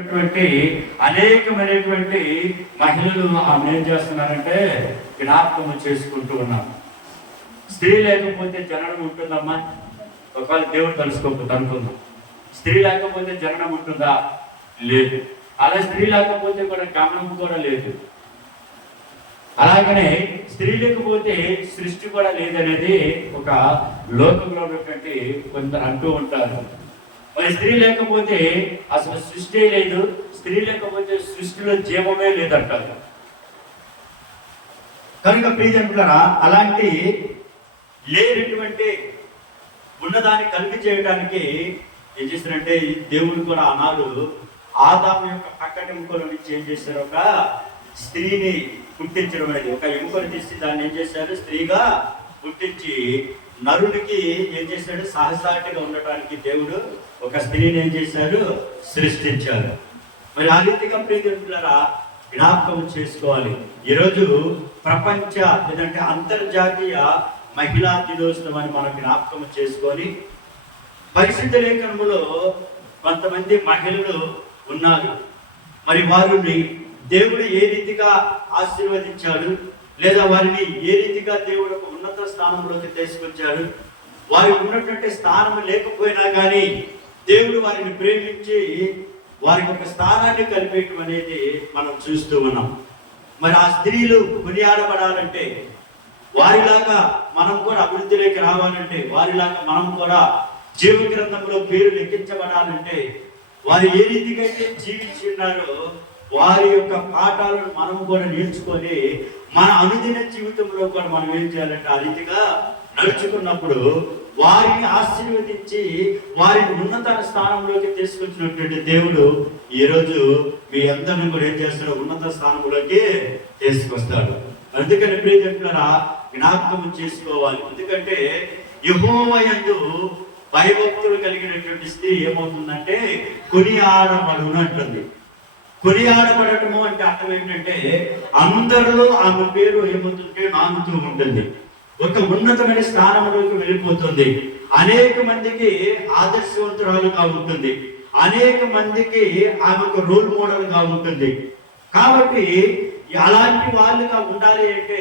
అనేకమైనటువంటి మహిళలు ఆమె ఏం చేస్తున్నారంటే జ్ఞాపకం చేసుకుంటూ ఉన్నారు. స్త్రీ లేకపోతే జననం ఉంటుందమ్మా? ఒకవేళ దేవుడు తలుసుకోకపోతే అనుకుందాం, స్త్రీ లేకపోతే జననం ఉంటుందా? లేదు. అలా స్త్రీ లేకపోతే కూడా గమనం కూడా లేదు. అలాగనే స్త్రీ లేకపోతే సృష్టి కూడా లేదనేది ఒక లోకంలో ఉన్నటువంటి కొందరు అంటూ ఉంటారు. మరి స్త్రీ లేకపోతే అసలు సృష్టి లేదు, స్త్రీ లేకపోతే సృష్టిలో జీవమే లేదంటారు. కనుక ప్రియజనులారా, అలాంటి లేనటువంటి ఉన్నదాన్ని కలిగి చేయడానికి ఏం చేశారంటే దేవుడు కూడా ఆనాడు ఆదాము యొక్క పక్కటి ఎముకల నుంచి ఏం చేశారు, ఒక స్త్రీని పుట్టించడం అనేది. ఒక ఎముకను తీసి దాన్ని ఏం చేశారు, స్త్రీగా పుట్టించి నరునికి ఏం చేశాడు, సహసాటిగా ఉండటానికి దేవుడు ఒక స్త్రీని ఏం చేశారు, సృష్టించారు. మరి ఆ రీతిగా ప్రియజనులారా జ్ఞాపకం చేసుకోవాలి. ఈరోజు ప్రపంచ లేదంటే అంతర్జాతీయ మహిళా దినోత్సవాన్ని మనం జ్ఞాపకం చేసుకొని, పరిశుద్ధ లేఖనములో కొంతమంది మహిళలు ఉన్నారు. మరి వారిని దేవుడు ఏ రీతిగా ఆశీర్వదించాడు, లేదా వారిని ఏ రీతిగా దేవుడు ఒక ఉన్నత స్థానంలోకి తీసుకొచ్చాడు, వారికి ఉన్నటువంటి స్థానం లేకపోయినా కానీ దేవుడు వారిని ప్రేమించి వారికి ఒక స్థానాన్ని కల్పించడం అనేది మనం చూస్తూ ఉన్నాం. మరి ఆ స్త్రీలు కొనియాడబడాలంటే, వారిలాగా మనం కూడా అభివృద్ధిలోకి రావాలంటే, వారిలాగా మనం కూడా జీవ గ్రంథంలో పేరు లెక్కించబడాలంటే, వారు ఏ రీతిగా అయితే జీవించి ఉన్నారో వారి యొక్క పాఠాలను మనం కూడా నేర్చుకొని మన అనుదిన జీవితంలో కూడా మనం ఏం చేయాలంటే ఆ రీతిగా నడుచుకున్నప్పుడు వారిని ఆశీర్వదించి వారిని ఉన్నత స్థానంలోకి తీసుకొచ్చినటువంటి దేవుడు ఈరోజు మీ అందరిని కూడా ఏం చేస్తాడు, ఉన్నత స్థానంలోకి తీసుకొస్తాడు. అందుకని ప్రియజనులారా జ్ఞాపకం చేసుకోవాలి. ఎందుకంటే యెహోవా యందు భయభక్తులు కలిగినటువంటి స్త్రీ ఏమవుతుందంటే కొనియాడబడును అంటుంది. కొనియాడబడటము అంటే అర్థం ఏంటంటే అందరిలో ఆమె పేరు ఏమవుతుంటే నానుతూ ఉంటుంది, ఒక ఉన్నతమైన స్థానంలోకి వెళ్ళిపోతుంది, అనేక మందికి ఆదర్శవంతురాలుగా ఉంటుంది, అనేక మందికి ఆమె ఒక రోల్ మోడల్ గా ఉంటుంది. కాబట్టి అలాంటి వాళ్ళుగా ఉండాలి అంటే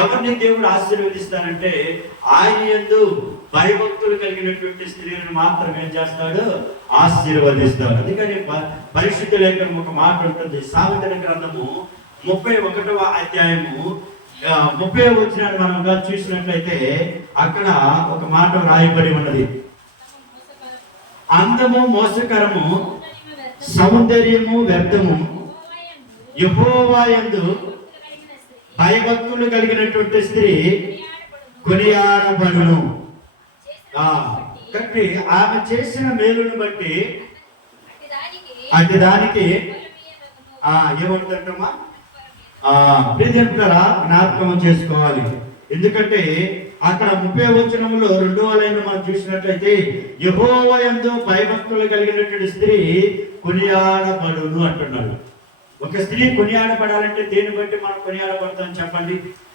ఎవరిని దేవుడు ఆశీర్వదిస్తానంటే ఆయన యందు భయభక్తులు కలిగినటువంటి స్త్రీలను మాత్రం ఏం చేస్తాడు, ఆశీర్వదిస్తాడు. అందుకని పరిశుద్ధ లేఖనం ఒక మాట ఉంటుంది. సామెతల గ్రంథము 31వ అధ్యాయము 30వ వచనాన్ని మనం చూసినట్లయితే అక్కడ ఒక మాట రాయబడి ఉన్నది. అందము మోసకరము, సౌందర్యము వ్యర్థము, యెహోవా యందు భయభక్తులు కలిగినటువంటి స్త్రీ కొనియాడబడును. కాబట్టి ఆమె చేసిన మేలును బట్టి అటు దానికి ఏమంటుందమ్మా ప్రియజనులారా జ్ఞాపకం చేసుకోవాలి. ఎందుకంటే అక్కడ 30వ వచనంలో 2వ లైన్ మనం చూసినట్లయితే యెహోవా యందు భయభక్తులు కలిగినటువంటి స్త్రీ కొనియాడబడును అంటున్నాడు. ఒక స్త్రీ కొనియాడబడాలంటే దేన్ని బట్టి మనం కొనియాడబడతాం చెప్పండి?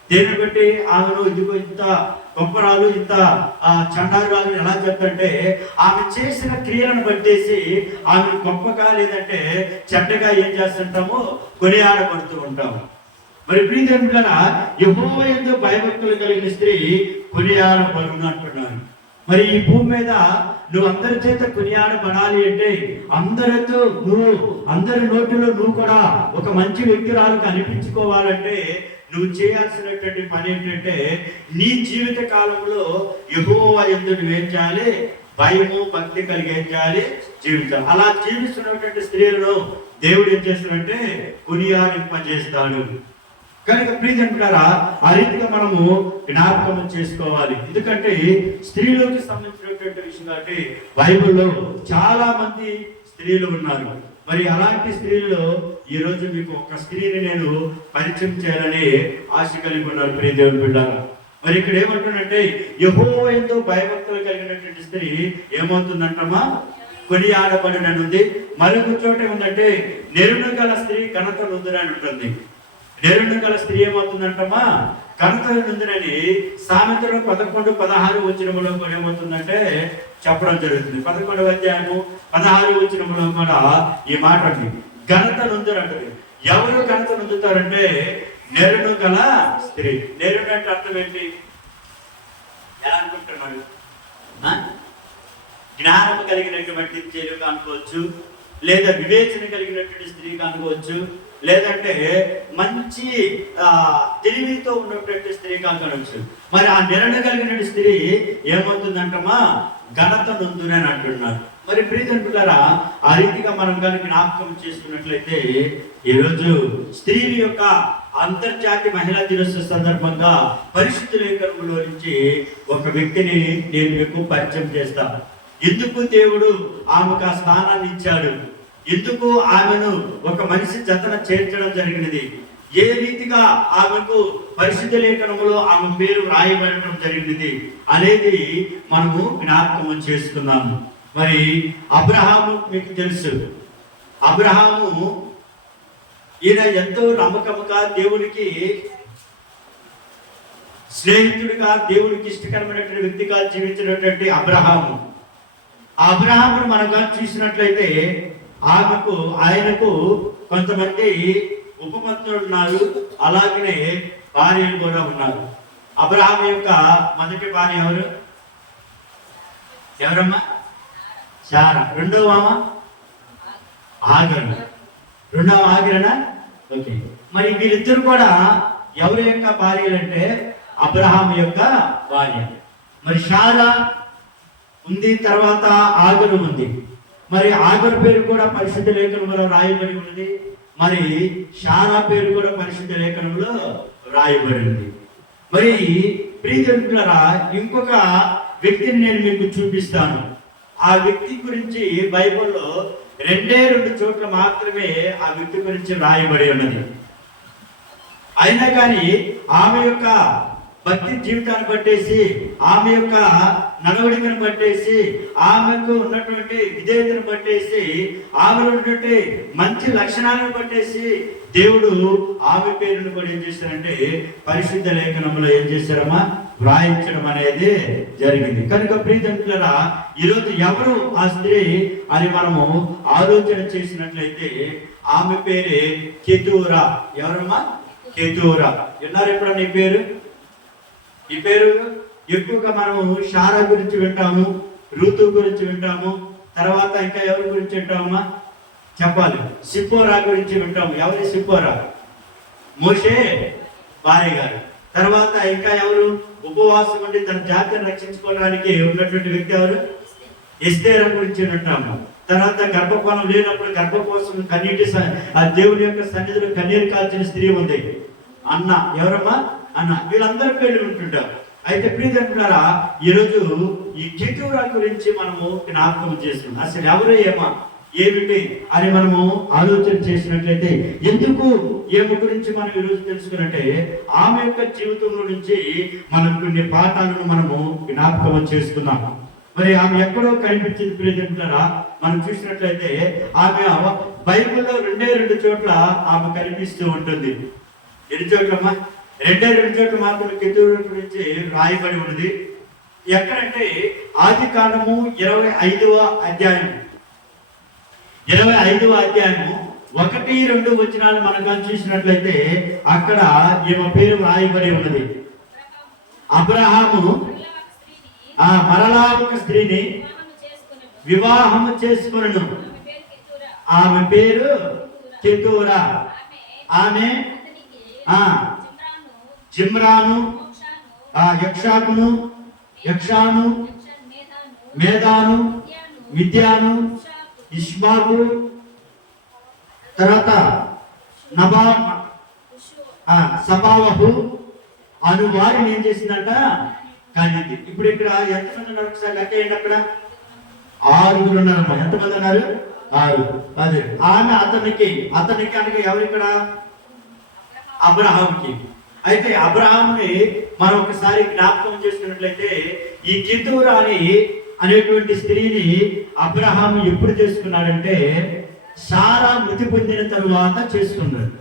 దేన్ని బట్టి ఆమెను ఇదిగో ఇంత గొప్పరాలు, ఇంత చండారాలు ఎలా చెప్తుంటే ఆమె చేసిన క్రియలను బట్టేసి ఆమె గొప్పగా లేదంటే చెడ్డగా ఏం చేస్తుంటామో కొనియాడబడుతూ ఉంటాము. మరి ప్రియజనులారా యెహోవా యందు భయభక్తులు కలిగిన స్త్రీ కొనియాడబడును అంటున్నారు. మరి ఈ భూమి మీద నువ్వు అందరి చేత కొనియాడబడాలి అంటే, అందరితో నువ్వు అందరి నోటిలో నువ్వు కూడా ఒక మంచి వ్యక్తురాలుగా అనిపించుకోవాలంటే నువ్వు చేయాల్సినటువంటి పని ఏంటంటే నీ జీవిత కాలంలో యెహోవా యందు నువ్వేం చేయాలి, భయము భక్తి కలిగి ఏం చేయాలి, జీవించాలి. అలా జీవిస్తున్నటువంటి స్త్రీలను దేవుడు ఏం చేస్తాడంటే కొనియాడింపజేస్తాడు. కనుక ప్రియజనులారా ఆ రీతిగా మనము జ్ఞాపకం చేసుకోవాలి. ఎందుకంటే స్త్రీలకు సంబంధించినటువంటి విషయం కాబట్టి బైబిల్లో చాలా మంది స్త్రీలు ఉన్నారు. మరి అలాంటి స్త్రీల్లో ఈ రోజు మీకు ఒక స్త్రీని నేను పరిచయం చేయాలని ఆశ కలిగి ఉన్నారు ప్రియదేవుని బిడ్డలారా. మరి ఇక్కడ ఏమంటున్నంటే యెహోవా యందు భయభక్తులు కలిగినటువంటి స్త్రీ ఏమవుతుందంటమ్మా, కొనియాడబడుననుంది. మరొక చోట ఉందంటే నెరును గల స్త్రీ ఘనత నొందునని ఉంటుంది. నెరును గల స్త్రీ ఏమవుతుందంటమ్మా, ఘనత నుందునని సామెతలు 11:16 వచనములో కూడా ఏమవుతుందంటే చెప్పడం జరుగుతుంది. 11వ అధ్యాయము 16 వచనములో కూడా ఈ మాట అండి, ఘనత నుందునంటది. ఎవరు ఘనత నొందుతారంటే నెరుడు గల స్త్రీ. నెరుడు అంటే అర్థం ఏంటి? ఎలా అనుకుంటున్నాడు? జ్ఞానం కలిగినటువంటి స్త్రీగా అనుకోవచ్చు, లేదా వివేచన కలిగినటువంటి స్త్రీగా అనుకోవచ్చు, లేదంటే మంచి తెలివితో ఉన్నటువంటి స్త్రీగా అనుకోవచ్చు. మరి ఆ నెరడు కలిగినటువంటి స్త్రీ ఏమవుతుందంటమా? ఘనత నొందునని అంటున్నారు. మరి ప్రియతంటులారా, ఆ రీతిగా మనం కనుక జ్ఞాపకం చేసుకున్నట్లయితే ఈరోజు స్త్రీల యొక్క అంతర్జాతీయ మహిళా దినోత్సవ సందర్భంగా పరిశుద్ధ లేఖనంలో నుంచి ఒక వ్యక్తిని నేను మీకు పరిచయం చేస్తాను. ఎందుకు దేవుడు ఆమెకు ఆ స్థానాన్ని ఇచ్చాడు, ఎందుకు ఆమెను ఒక మనిషి జతన చేర్చడం జరిగినది, ఏ రీతిగా ఆమెకు పరిశుద్ధ లేఖనంలో ఆమె పేరు రాయబడటం జరిగినది అనేది మనము జ్ఞాపకం చేసుకున్నాము. మరి అబ్రహాము మీకు తెలుసు. అబ్రహాము ఈయన ఎంతో నమ్మకముగా దేవునికి స్నేహితుడిగా, దేవునికి ఇష్టకరమైనటువంటి వ్యక్తిగా జీవించినటువంటి అబ్రహాము. ఆ అబ్రహామును మనగా చూసినట్లయితే ఆయనకు కొంతమంది ఉపపత్నులు ఉన్నారు, అలాగనే భార్యలు కూడా ఉన్నారు. అబ్రహాం యొక్క మొదటి భార్య ఎవరమ్మా? శారా. రెండవ ఆగరు. రెండవ ఆగరనా? ఓకే. మరి వీరిద్దరు కూడా ఎవరి యొక్క భార్యలు అంటే అబ్రహాం యొక్క భార్య. మరి శారా ఉంది, తర్వాత ఆగరు ఉంది. మరి ఆగరు పేరు కూడా పరిశుద్ధ లేఖనంలో రాయబడి ఉన్నది, మరి శారా పేరు కూడా పరిశుద్ధ లేఖనంలో రాయబడింది. మరి ప్రియమిత్రులారా, ఇంకొక వ్యక్తిని నేను మీకు చూపిస్తాను. ఆ వ్యక్తి గురించి బైబిల్లో 2 చోట్ల మాత్రమే ఆ వ్యక్తి గురించి రాయబడి ఉన్నది. అయినా కానీ ఆమె యొక్క భక్తి జీవితాన్ని బట్టేసి, ఆమె యొక్క నడవడికను బట్టేసి, ఆమెకు ఉన్నటువంటి విధేయతను బట్టేసి, ఆమెలో ఉన్నటువంటి మంచి లక్షణాలను బట్టేసి దేవుడు ఆమె పేరును కూడా ఏం చేశారంటే పరిశుద్ధ లేఖనంలో ఏం చేశారమ్మా? వ్రాయించడం అనేది జరిగింది. కనుక ప్రియమిత్రులారా, ఈరోజు ఎవరు ఆ స్త్రీ అని మనము ఆలోచన చేసినట్లయితే ఆమె పేరే కెతూరా. ఎవరమ్మా? కెతూరా. విన్నారు ఎప్పుడన్నా ఈ పేరు? ఈ పేరు ఎక్కువగా మనము శారా గురించి వింటాము, రూతు గురించి వింటాము, తర్వాత ఇంకా ఎవరి గురించి వింటామమ్మా? చెప్పాలి. సిప్పోరా గురించి వింటాము. ఎవరి సిప్పోరా? మోషే భార్య గారు. తర్వాత ఇంకా ఎవరు? ఉపవాసం ఉండి తన జాతిని రక్షించుకోవడానికి ఉన్నటువంటి వ్యక్తి ఎవరు? ఎస్తేరా గురించి వింటాము. తర్వాత గర్భఫలం లేనప్పుడు గర్భకోసం కన్నీటి ఆ దేవుడి యొక్క సన్నిధిలో కన్నీరు కాల్చిన స్త్రీ ఉంది, అన్న. ఎవరమ్మా? అన్న. వీళ్ళందరి పేర్లు ఉంటుంటారు. అయితే ప్రియమిత్రులారా, ఈరోజు ఈ కెతూరా గురించి మనము జ్ఞాపకం చేస్తున్నాం. అసలు ఎవరు, ఏమిటి అని మనము ఆలోచన చేసినట్లయితే, ఎందుకు ఏమి గురించి మనం ఈరోజు తెలుసుకున్నట్టే ఆమె యొక్క జీవితంలో నుంచి మనం కొన్ని పాఠాలను మనము జ్ఞాపకం చేసుకున్నాం. మరి ఆమె ఎక్కడో కనిపించింది ప్రియమిత్రులారా. మనం చూసినట్లయితే ఆమె బైబిల్లో 2 చోట్ల ఆమె కనిపిస్తూ ఉంటుంది. ఎన్ని చోట్లమ్మా? 2 చోట్ల మాత్రం కెతూరా గురించి రాయబడి ఉన్నది. ఎక్కడంటే ఆదికాండము 25వ అధ్యాయం 1-2 వచనాలు మనం చూసినట్లయితే అక్కడ ఈమె పేరు రాయబడి ఉన్నది. అబ్రహాము మరలా ఒక స్త్రీని వివాహము చేసుకొనెను. ఆమె పేరు కెతూరా. ఆమె జిమ్రాను, యక్షాను, మేదాను, మిద్యాను, ఇష్మాకు, తర్వాత సబావహు అను వారిని ఏం చేసిందంట? కానీ ఇప్పుడు ఇక్కడ ఎంతమంది ఉన్నారు? ఒకసారి లెక్క ఏంటి? అక్కడ 6 ఉన్నారమ్మా. ఎంతమంది ఉన్నారు? 6. అదే ఆమె అతనికి అనగా ఎవరు ఇక్కడ? అబ్రహాంకి. అయితే అబ్రహాంని మనం ఒకసారి జ్ఞాపకం చేసుకున్నట్లయితే ఈ కెతూరా అనేటువంటి స్త్రీని అబ్రహాం ఎప్పుడు చేసుకున్నాడంటే శారా మృతి పొందిన తరువాత చేసుకున్నాడు.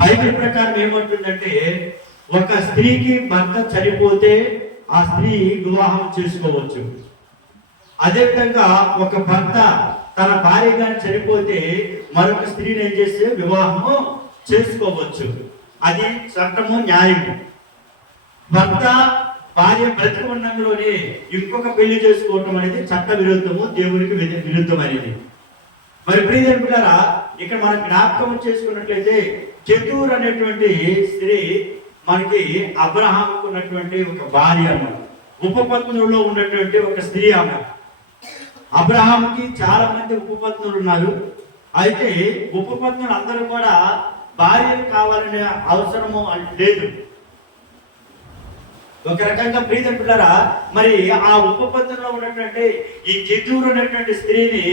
బైబిల్ ప్రకారం ఏమంటుందంటే, ఒక స్త్రీకి భర్త చనిపోతే ఆ స్త్రీ వివాహం చేసుకోవచ్చు. అదేవిధంగా ఒక భర్త తన భార్య గాని చనిపోతే మరొక స్త్రీని ఏం చేస్తే వివాహము చేసుకోవచ్చు. అది చట్టము, న్యాయము. భర్త భార్య బ్రతికి ఉన్నందులోనే ఇంకొక పెళ్లి చేసుకోవటం అనేది చట్ట విరుద్ధము, దేవునికి విరుద్ధమైనది. మరి ప్రియమైన పిల్లరా, ఇక్కడ మనం జ్ఞాపకం చేసుకున్నట్లయితే కెతూర్ అనేటువంటి స్త్రీ మనకి అబ్రహాముకు ఉన్నటువంటి ఒక భార్య అన్నమాట. ఉపపత్నుల్లో ఉన్నటువంటి ఒక స్త్రీ ఆమె. అబ్రహాముకి చాలా మంది ఉపపత్నులు ఉన్నారు. అయితే ఉపపత్నులు అందరూ కూడా భార్యలు కావాలనే అవసరము లేదు. ఒక రకంగా ప్రియమైన పిల్లరా, మరి ఆ ఉపపత్నులో ఉన్నటువంటి ఈ కెతూర్ అనేటువంటి స్త్రీని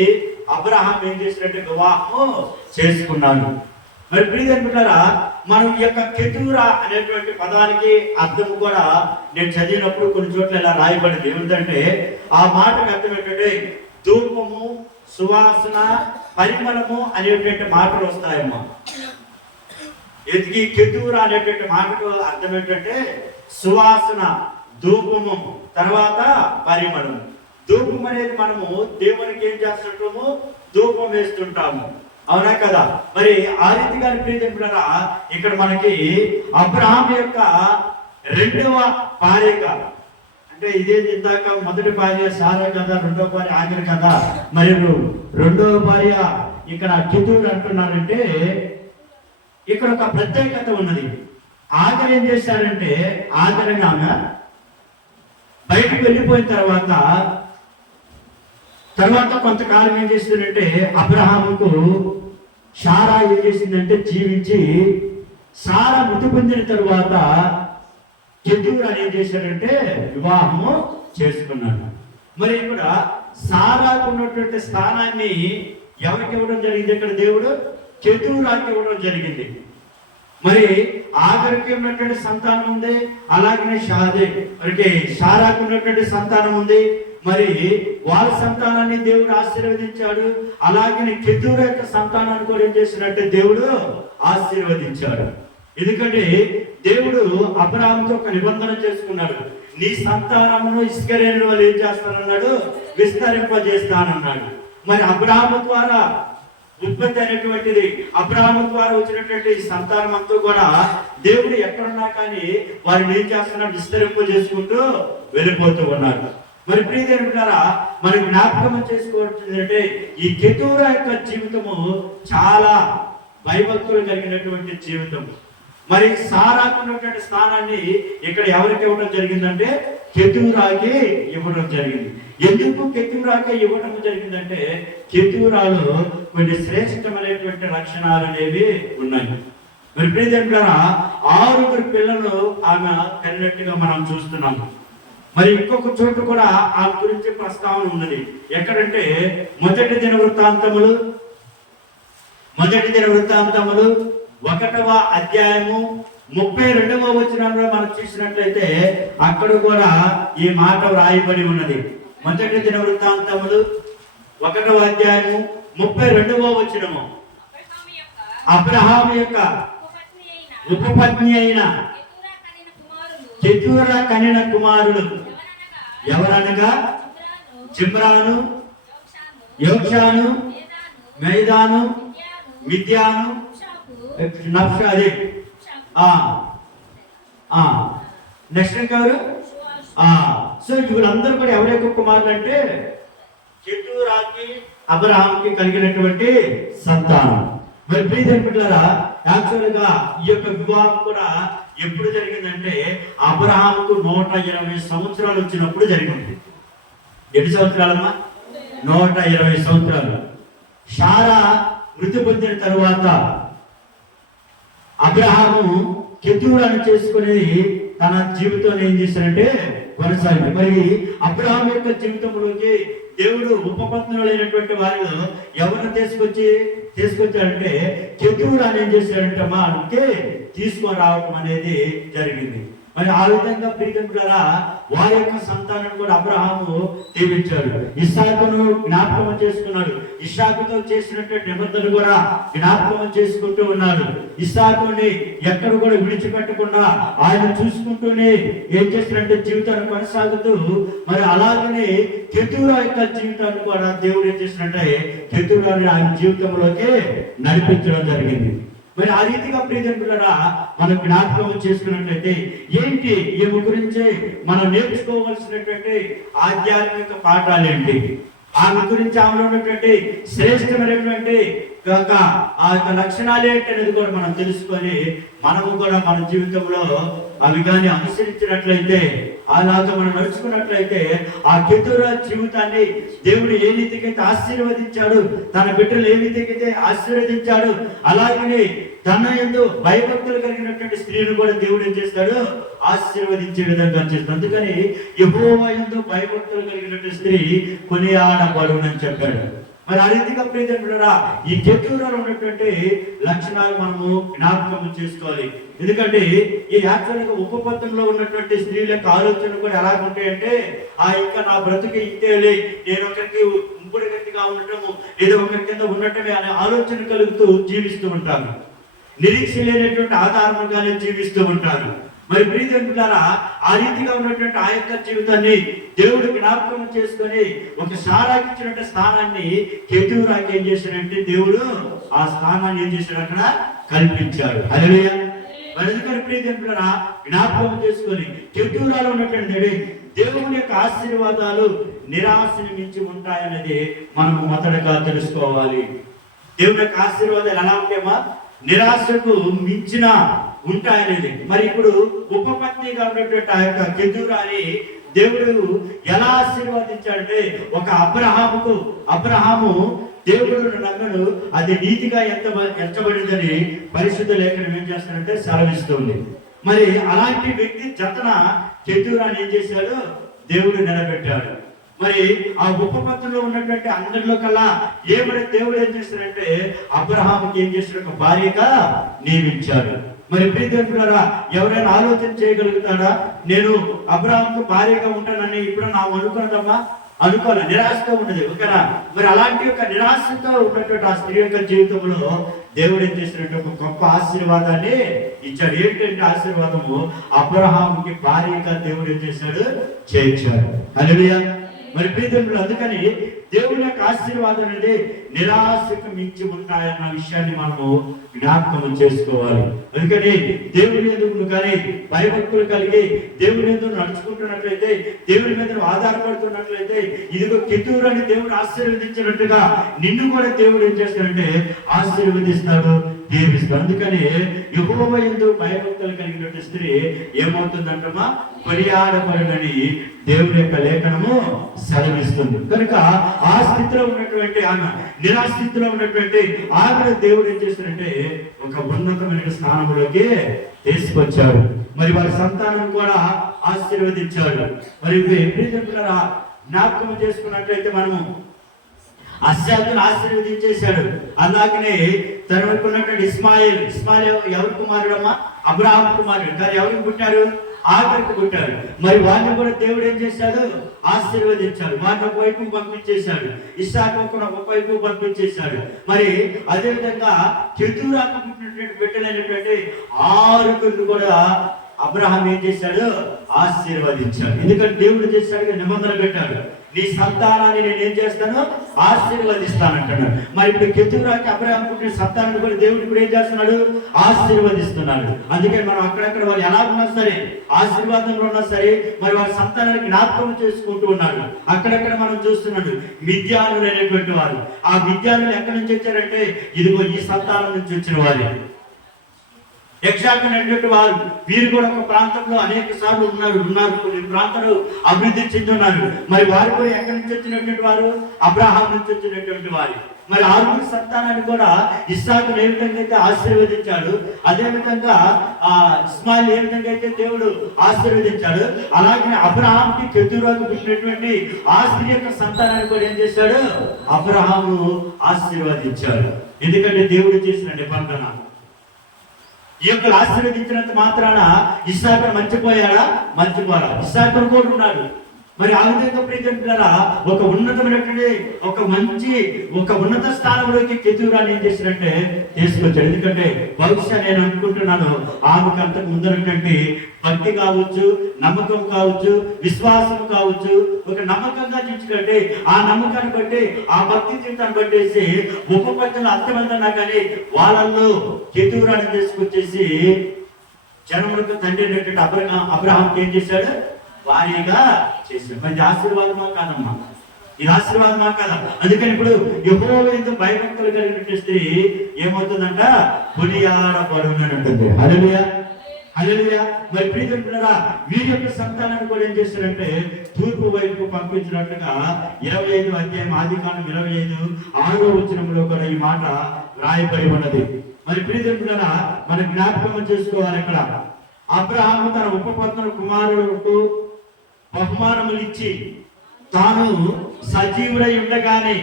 అబ్రహాం ఏం చేసినట్టు వివాహం చేసుకున్నాడు. మరి ప్రియమైన పిల్లరా, మనం ఈ యొక్క కెతూరా అనేటువంటి పదానికి అర్థం కూడా నేను చదివినప్పుడు కొన్ని చోట్ల ఇలా రాయబడింది. ఏమిటంటే ఆ మాటకు అర్థం ఏంటంటే ధూపము, సువాసన, పరిమళము అనేటువంటి మాటలు వస్తాయమ్మా. ఎదిగి కెతూరా అనేటువంటి మాటకు అర్థం ఏంటంటే సువాసన, ధూపము, తర్వాత పరిమళము. ధూపం అనేది మనము దేవునికి ఏం చేస్తుంటాము? ధూపం వేస్తుంటాము, అవునా కదా? మరి ఆ రీతిగా ప్రియరా ఇక్కడ మనకి అబ్రహాం యొక్క రెండవ భార్యగా, అంటే ఇదే ఇందాక మొదటి భార్య సారా కదా, రెండవ భార్య ఆగర్ కదా, మరి రెండవ భార్య ఇక్కడ కెతూర్ అంటున్నారంటే ఇక్కడ ఒక ప్రత్యేకత ఉన్నది. ఆగర్ ఏం చేశారంటే, ఆగర్ ఆమె బయటకు వెళ్ళిపోయిన తర్వాత కొంతకాలం ఏం చేసిందంటే అబ్రహాముకు సారా ఏం చేసిందంటే జీవించి, సారా మృతి పొందిన తరువాత కెతూర్ ఏం చేశాడంటే వివాహము చేసుకున్నాడు. మరి ఇక్కడ సారాకు ఉన్నటువంటి స్థానాన్ని ఎవరికి ఇవ్వడం జరిగింది? ఇక్కడ దేవుడు కెతూరాకి ఇవ్వడం జరిగింది. మరి ఆఖరికి ఉన్నటువంటి సంతానం ఉంది, అలాగనే మరి సారాకు ఉన్నటువంటి సంతానం ఉంది. మరి వాళ్ళ సంతానాన్ని దేవుడు ఆశీర్వదించాడు. అలాగే కెతూర్ యొక్క సంతానాన్ని కూడా ఏం చేసినట్టే దేవుడు ఆశీర్వదించాడు. ఎందుకంటే దేవుడు అబ్రహాముతో ఒక నిబంధన చేసుకున్నాడు. నీ సంతానమును ఇస్కరేలు వాళ్ళు ఏం చేస్తానన్నాడు? విస్తరింపజేస్తానన్నాడు. మరి అబ్రహాము ద్వారా ఉత్పత్తి అయినటువంటిది, అబ్రహాము ద్వారా వచ్చినటువంటి సంతానం అంతా కూడా దేవుడు ఎక్కడున్నా కానీ వారిని ఏం చేస్తున్నాడు? విస్తరింపజేసుకుంటూ వెళ్ళిపోతూ ఉన్నారు. మరి ప్రియదేవులారా, మనం జ్ఞాపకం చేసుకోవాల్సిందంటే ఈ కెతూరా యొక్క జీవితము చాలా భయభక్తులు కలిగినటువంటి జీవితం. మరి సారాకు ఉన్నటువంటి స్థానాన్ని ఇక్కడ ఎవరికి ఇవ్వడం జరిగిందంటే కెతూరాకి ఇవ్వడం జరిగింది. ఎందుకు కెతూరాకి ఇవ్వడం జరిగిందంటే కెతూరాలో కొన్ని శ్రేష్టమైనటువంటి లక్షణాలు అనేవి ఉన్నాయి. మరి ప్రియదేవులారా, 6 పిల్లలు ఆమె కన్నట్టుగా మనం చూస్తున్నాము. మరి ఇంకొక చోటు కూడా ఆ గురించి ప్రస్తావన ఉన్నది. ఎక్కడంటే మొదటి దిన వృత్తాంతములు 1వ అధ్యాయము 32వ వచనంలో మనం చూసినట్లయితే అక్కడ కూడా ఈ మాట వ్రాయబడి ఉన్నది. మొదటి దిన వృత్తాంతములు 1వ అధ్యాయము 32వ వచనము, అబ్రహాం యొక్క ఉపపత్ని అయిన కెతూరా కనిన కుమారులు ఎవరనగా జిమ్రాను, యోక్షాను, మేదాను, మిద్యాను, నఫ్షాలి. నెక్స్ట్ ఎవరు? సో వీళ్ళందరూ కూడా ఎవరి యొక్క కుమారులు అంటే కెతూరాకి అబ్రహాంకి కలిగినటువంటి సంతానం. మరి ప్రియదేవులారా, యాక్చువల్ గా ఈ యొక్క వివాహం కూడా ఎప్పుడు జరిగిందంటే అబ్రహాముకు 120 సంవత్సరాలు వచ్చినప్పుడు జరిగింది. ఎన్ని సంవత్సరాలమ్మా? 120 సంవత్సరాలు. సారా మృతి పొందిన తరువాత అబ్రహాము కెతూరాను చేసుకుని తన జీవితాన్ని ఏం చేశారంటే కొనసాగింది. మరి అబ్రహాం యొక్క జీవితంలోకి దేవుడు ఉపపత్నులైనటువంటి వారిలో ఎవరిని తీసుకొచ్చాడంటే కెతూరాను ఏం చేశాడంటే మా అంటే తీసుకొని రావడం అనేది జరిగింది. మరి ఆ విధంగా ప్రియమైన ద్వారా వారి యొక్క సంతానం కూడా అబ్రహాము దీవించాడు. ఇస్సాకును జ్ఞాపకం చేసుకున్నాడు. ఇస్సాకుతో చేసినటువంటి నిబంధనలు కూడా జ్ఞాపకం చేసుకుంటూ ఉన్నాడు. ఇస్సాకుని ఎక్కడ కూడా విడిచిపెట్టకుండా ఆయన చూసుకుంటూనే ఏం చేసినట్టు జీవితాన్ని కొనసాగుతూ, మరి అలాగనే కెతూరా యొక్క జీవితాన్ని కూడా దేవుడు ఏం చేసినట్టే కెతూరాని ఆయన జీవితంలోకి నడిపించడం జరిగింది. మరి ఆ రీతిగా ప్రియజనులారా మనం జ్ఞాపకం చేసుకున్నట్లయితే ఏంటి ఈమె గురించి మనం నేర్చుకోవాల్సినటువంటి ఆధ్యాత్మిక పాఠాలు ఏంటి, ఆమె గురించి ఆమెలో ఉన్నటువంటి శ్రేష్టమైనటువంటి ఆ యొక్క లక్షణాలు ఏంటి అనేది కూడా మనం తెలుసుకొని మనము కూడా మన జీవితంలో అవి కానీ అనుసరించినట్లయితే, అలాగా మనం నడుచుకున్నట్లయితే ఆ కెతూరా జీవితాన్ని దేవుడు ఏ రీతికైతే ఆశీర్వదించాడు, తన బిడ్డలు ఏ రీతికైతే ఆశీర్వదించాడు, అలాగనే తన యందు భయభక్తులు కలిగినటువంటి స్త్రీని కూడా దేవుడు ఏం చేస్తాడు, ఆశీర్వదించే విధంగా చేస్తాడు. అందుకని యెహోవా యందు భయభక్తులు కలిగినటువంటి స్త్రీ కొనియాడబడునని చెప్పాడు. మరి ఆ రీతిగా ప్రియజనులారా ఈ కెతూరాలో ఉన్నటువంటి లక్షణాలు మనము జ్ఞాపకం చేసుకోవాలి. ఎందుకంటే ఈ యాక్చువల్గా ఉపపత్తంలో ఉన్నటువంటి స్త్రీల యొక్క ఆలోచన కూడా ఎలా ఉంటాయంటే, ఇంకా నా బ్రతుకు ఇంతేలే, నేను ఒకరికి ఇంపుడు గట్టిగా ఉండటము లేదా ఒకరి కింద ఉండటమే అనే ఆలోచన కలుగుతూ జీవిస్తూ ఉంటాను. నిరీక్ష లేనటువంటి ఆధారముగానే జీవిస్తూ ఉంటారు. మరి ప్రియజనులారా ఆ రీతిగా ఉన్నటువంటి ఆ యొక్క జీవితాన్ని దేవుడు జ్ఞాపకం చేసుకొని ఒక సారాకి ఇచ్చినట్టు స్థానాన్ని కెతూరాకి ఏం చేశాడంటే దేవుడు ఆ స్థానాన్ని ఏం చేశాడు, అక్కడ కల్పించాడు. హల్లెలూయా. మరి ఎందుకంటే ప్రియజనులారా జ్ఞాపకం చేసుకొని కెతూరాలో ఉన్నటువంటి దేవుని యొక్క ఆశీర్వాదాలు నిరాశని మించి ఉంటాయనేది మనము మొదటగా తెలుసుకోవాలి. దేవుని యొక్క ఆశీర్వాదాలు ఎలా ఉంటాయమ్మా, నిరాశకు మించిన ఉంటాయనేది. మరి ఇప్పుడు ఉపపత్నిగా ఉన్నటువంటి ఆ యొక్క కెతూరాని దేవుడు ఎలా ఆశీర్వదించాడంటే, ఒక అబ్రహాము దేవుడు నమ్మడు అది నీతిగా ఎంచబడిందని పరిశుద్ధ లేఖనం ఏం చేస్తాడంటే సెలవిస్తుంది. మరి అలాంటి వ్యక్తి జతన కెతూరాని ఏం చేశాడు, దేవుడు నిలబెట్టాడు. మరి ఆ ఉపపత్తులో ఉన్నటువంటి అందరిలో కల్లా ఏమైనా దేవుడు ఏం చేస్తాడంటే అబ్రహాముకి ఏం చేస్తాడు, ఒక భార్యగా నియమించాడు. మరి ప్రియదేవులారా ఎవరైనా ఆలోచన చేయగలుగుతాడా, నేను అబ్రహాముకు భార్యగా ఉంటానని ఇప్పుడు నా అనుకున్నదమ్మా, అనుకోవాలి, నిరాశగా ఉండదు ఓకేనా. మరి అలాంటి ఒక నిరాశతో ఉన్నటువంటి ఆ స్త్రీ యొక్క జీవితంలో దేవుడు ఏం చేసినట్టు ఒక గొప్ప ఆశీర్వాదాన్ని ఇచ్చాడు. ఏంటంటే ఆశీర్వాదము అబ్రహాముకి భార్యగా దేవుడు ఏం చేశాడు, చేర్చాడు. హల్లెలూయా. మరి ప్రియదేవులు అందుకని దేవుని యొక్క ఆశీర్వాదం అనేది నిరాశకు మించి ఉంటాయన్న విషయాన్ని మనము జ్ఞాపకం చేసుకోవాలి. అందుకని దేవుని ఎదురు కానీ భయభక్తులు కలిగి దేవుని ఎదురు నడుచుకుంటున్నట్లయితే, దేవుని మీద ఆధారపడుతున్నట్లయితే, ఇదిగో కెతూరాని దేవుడు ఆశీర్వదించినట్టుగా నిన్ను కూడా దేవుడు ఏం చేస్తాడంటే ఆశీర్వదిస్తాడు, దీవిస్తాడు. అందుకని యెహోవా యందు భయభక్తులు కలిగినటువంటి స్త్రీ ఏమవుతుందంటమా, కొనియాడబడునని దేవుని యొక్క లేఖనము సెలవిస్తుంది. కనుక ఆ స్థితిలో ఉన్నటువంటి ఆమె, నిరాస్థితిలో ఉన్నటువంటి ఆమె దేవుడు ఏం చేస్తాడంటే ఒక ఉన్నతమైన స్థానంలోకి తీసుకొచ్చాడు. మరి వారి సంతానం కూడా ఆశీర్వదించాడు. మరి ప్రియజనులారా జ్ఞాపకం చేసుకున్నట్లయితే మనము అస్సాకును ఆశీర్వదించేశాడు. అలాగనే తనకున్నటువంటి ఇస్మాయిల్ ఎవరి కుమారుడమ్మా, అబ్రహాం కుమారుడు. కానీ ఎవరికి పుట్టారు, ఆఖరికి పుట్టారు. మరి వారిని కూడా దేవుడు ఏం చేశాడు, ఆశీర్వదించాడు. వారిని ఒక వైపు పంపించేశాడు, ఇస్సాకు ఒక వైపు పంపించేశాడు. మరి అదేవిధంగా కెతూరాకు పుట్టినటువంటి బిడ్డలైనటువంటి 6 కూడా అబ్రహాం ఏం చేశాడు, ఆశీర్వదించాడు. ఎందుకంటే దేవుడు చేశాడు, నిబంధన పెట్టాడు, నీ సంతానాన్ని నేను ఏం చేస్తాను, ఆశీర్వదిస్తానంటున్నాడు. మరి ఇప్పుడు కెతూరాకి అబ్రహాం పుట్టిన సంతానాన్ని కూడా దేవుడు ఇప్పుడు ఏం చేస్తున్నాడు, ఆశీర్వదిస్తున్నాడు. అందుకని మనం అక్కడక్కడ వారు ఎలా ఉన్నా సరే, ఆశీర్వాదంలో ఉన్నా సరే, మరి వారి సంతానాన్ని జ్ఞాపకం చేసుకుంటూ ఉన్నాడు. అక్కడక్కడ మనం చూస్తున్నాడు మిద్యానులు అనేటువంటి వారు. ఆ మిద్యానులు ఎక్కడి నుంచి వచ్చారంటే ఇదిగో ఈ సంతానం నుంచి వచ్చిన వారు. యక్షాకునటువంటి వారు వీరు కూడా ఒక ప్రాంతంలో అనేక సార్లు ఉన్నారు. కొన్ని ప్రాంతాలు అభివృద్ధి చెంది ఉన్నారు. మరి వారు కూడా ఎక్కడి నుంచి వచ్చినటువంటి వారు, అబ్రహాం నుంచి వచ్చినటువంటి వారు. మరి 6 సంతానాన్ని కూడా ఇస్సాకును ఏ విధంగా అయితే ఆశీర్వదించాడు, అదే విధంగా ఇస్మాయిల్ ఏ విధంగా అయితే దేవుడు ఆశీర్వదించాడు, అలాగే అబ్రహాంకి కెతూరాకు పుట్టినటువంటి ఆ స్త్రీ యొక్క సంతానాన్ని కూడా ఏం చేశాడు, అబ్రహాము ఆశీర్వదించాడు. ఎందుకంటే దేవుడు చేసిన నిబంధన. ఈ యొక్క ఆశీర్వదించినంత మాత్రాన ఇస్సాకును మర్చిపోయాడా? మర్చిపోరా. ఇస్సాకును కూడా ఉన్నాడు. మరి ఆ విధంగా ప్రియజనులారా ఒక ఉన్నతమైనటువంటి ఒక ఉన్నత స్థానంలోకి కెతూరాన్ని ఏం చేసినట్టే తీసుకొచ్చాడు. ఎందుకంటే బహుశా నేను అనుకుంటున్నాను ఆమెకు అంతకు ముందరటువంటి భక్తి కావచ్చు, నమ్మకం కావచ్చు, విశ్వాసం కావచ్చు, ఒక నమ్మకంగా చూసినట్టే ఆ నమ్మకాన్ని బట్టి ఆ భక్తి జీవితాన్ని బట్టేసి ఉపపత్తులు అంతమందన్నా కానీ వాళ్ళల్లో కెతూరాన్ని తీసుకొచ్చేసి జనములకు తండ్రి అయినటువంటి అబ్రహాంకి ఏం చేశాడు? భారీగా చేశాడు. మరి ఆశీర్వాదమా కాదమ్మా? ఇది ఆశీర్వాదమా కాదా? అందుకని ఇప్పుడు యెహోవా యందు భయభక్తులు కలిగిన స్త్రీ ఏమవుతుందంట? కొనియాడబడును అని ఉంటుంది. హల్లెలూయా, హల్లెలూయా. మరి ప్రియజనులారా వీరి యొక్క సంతానాన్ని కూడా ఏం చేశారంటే తూర్పు వైపు పంపించినట్టుగా 25వ అధ్యాయం ఆదికాండం 25:6వ వచనంలో కూడా ఈ మాట రాయబడి ఉన్నది. మరి ప్రియజనులారా మన జ్ఞాపకం చేసుకోవాలి. ఇక్కడ అబ్రహాము తన ఉపపత్నుల కుమారులకు బహుమానములు ఇచ్చి తాను సజీవుడై ఉండగానే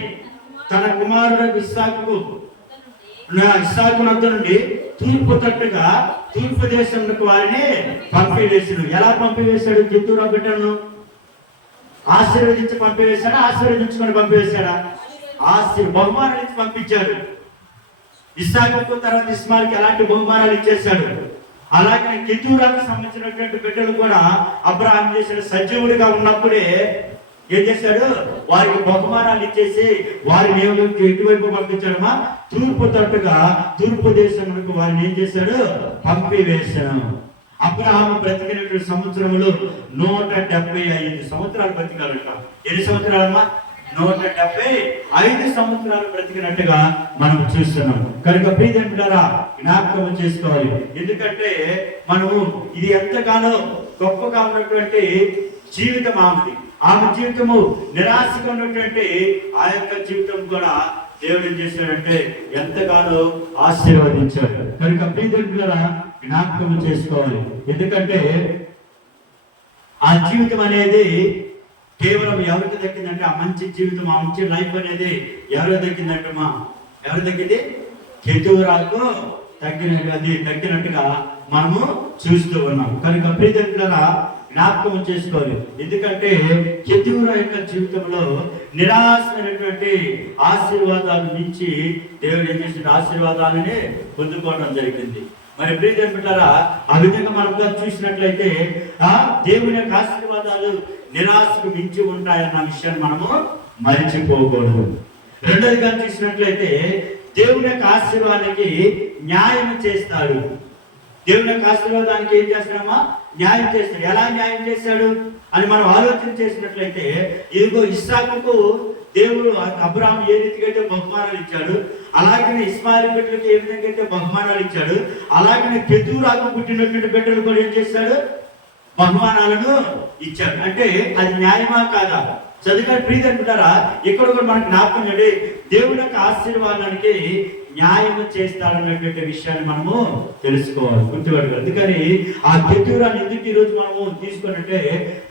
తన కుమారుడు ఇస్సాకు వద్ద నుండి తూర్పు తట్టుగా తూర్పు దేశంలోకి వారిని పంపివేశాడు. ఎలా పంపివేశాడు? కెతూరా బిడ్డను ఆశీర్వదించి పంపివేశాడా? ఆశీర్వదించుకొని పంపివేశాడా? బహుమానాలు ఇచ్చి పంపించాడు. ఇస్సాకు తర్వాత ఇస్మాయిల్కి ఎలాంటి బహుమానాలు ఇచ్చేశాడు. అలాగే కెతూరాకు సంబంధించినటువంటి బిడ్డలు కూడా అబ్రహాం చేశాడు. సజీవుడిగా ఉన్నప్పుడే ఏం చేశాడు? వారికి బహుమానాలు ఇచ్చేసి వారిని ఎటువైపు పంపించాడమా? తూర్పు తట్టుగా తూర్పు దేశంలో వారిని ఏం చేశాడు? పంపివేశాడు. అబ్రహాము బ్రతికినటువంటి సంవత్సరములు 175 సంవత్సరాలు బ్రతికాడట. ఎన్ని సంవత్సరాలమ్మా? 175 సంవత్సరాలు బ్రతికినట్టుగా మనం చూస్తున్నాం. కనుక ప్రియజనులారా జ్ఞాపకం చేసుకోవాలి. ఎందుకంటే మనము ఇది ఎంతగానో గొప్పగా ఉన్నటువంటి జీవితం ఆమె జీవితము నిరాశగా ఉన్నటువంటి ఆ యొక్క జీవితం కూడా దేవుడు ఏం చేశాడంటే ఎంతగానో ఆశీర్వదించాడు. కనుక ప్రియజనులారా జ్ఞాపకం చేసుకోవాలి. ఎందుకంటే ఆ జీవితం అనేది కేవలం ఎవరికి దక్కిందంటే ఆ మంచి జీవితం, ఆ మంచి లైఫ్ అనేది ఎవరికి దక్కిందంటమ్మా? ఎవరు దక్కింది? కెతూరాకు దక్కినట్టుగా మనము చూస్తూ ఉన్నాం. కనుక ప్రియజనులారా జ్ఞాపకం చేసుకోవాలి. ఎందుకంటే కెతూరా యొక్క జీవితంలో నిరాశమైనటువంటి ఆశీర్వాదాలు నుంచి దేవుడు ఏం చేసిన ఆశీర్వాదాలని పొందుకోవడం జరిగింది. మరి ప్రియజనులారా ఆ విధంగా మనం చూసినట్లయితే దేవుని యొక్క ఆశీర్వాదాలు నిరాశకు మించి ఉంటాయన్న విషయాన్ని మనము మరిచిపోకూడదు. రెండోదిగా చూసినట్లయితే దేవుని యొక్క ఆశీర్వాదానికి న్యాయం చేస్తాడు. దేవుని యొక్క ఆశీర్వాదానికి ఏం చేస్తాడమ్మా? న్యాయం చేస్తాడు. ఎలా న్యాయం చేశాడు అని మనం ఆలోచన చేసినట్లయితే ఇదిగో ఇస్సాకుకు దేవుడు అబ్రహాం ఏ రీతిగా అయితే బహుమానాలు ఇచ్చాడు, అలాగే ఇస్మాయిల్ బిడ్డలకు ఏ విధంగా అయితే బహుమానాలు ఇచ్చాడు, అలాగే కెతూరాకు పుట్టినటువంటి బిడ్డలు కూడా ఏం చేశాడు? బహుమానాలను ఇచ్చాడు. అంటే అది న్యాయమా కాదా? చదువుకొని ప్రియజనులారా ఇక్కడ కూడా మనకు జ్ఞాపకం చేయండి. దేవుడి యొక్క ఆశీర్వాదానికి న్యాయం చేస్తాడన్నటువంటి విషయాన్ని మనము తెలుసుకోవాలి, గుర్తుపెట్టుకోవాలి. అందుకని ఆ కెతూరాన్ని ఎందుకు ఈరోజు మనము తీసుకున్నట్టే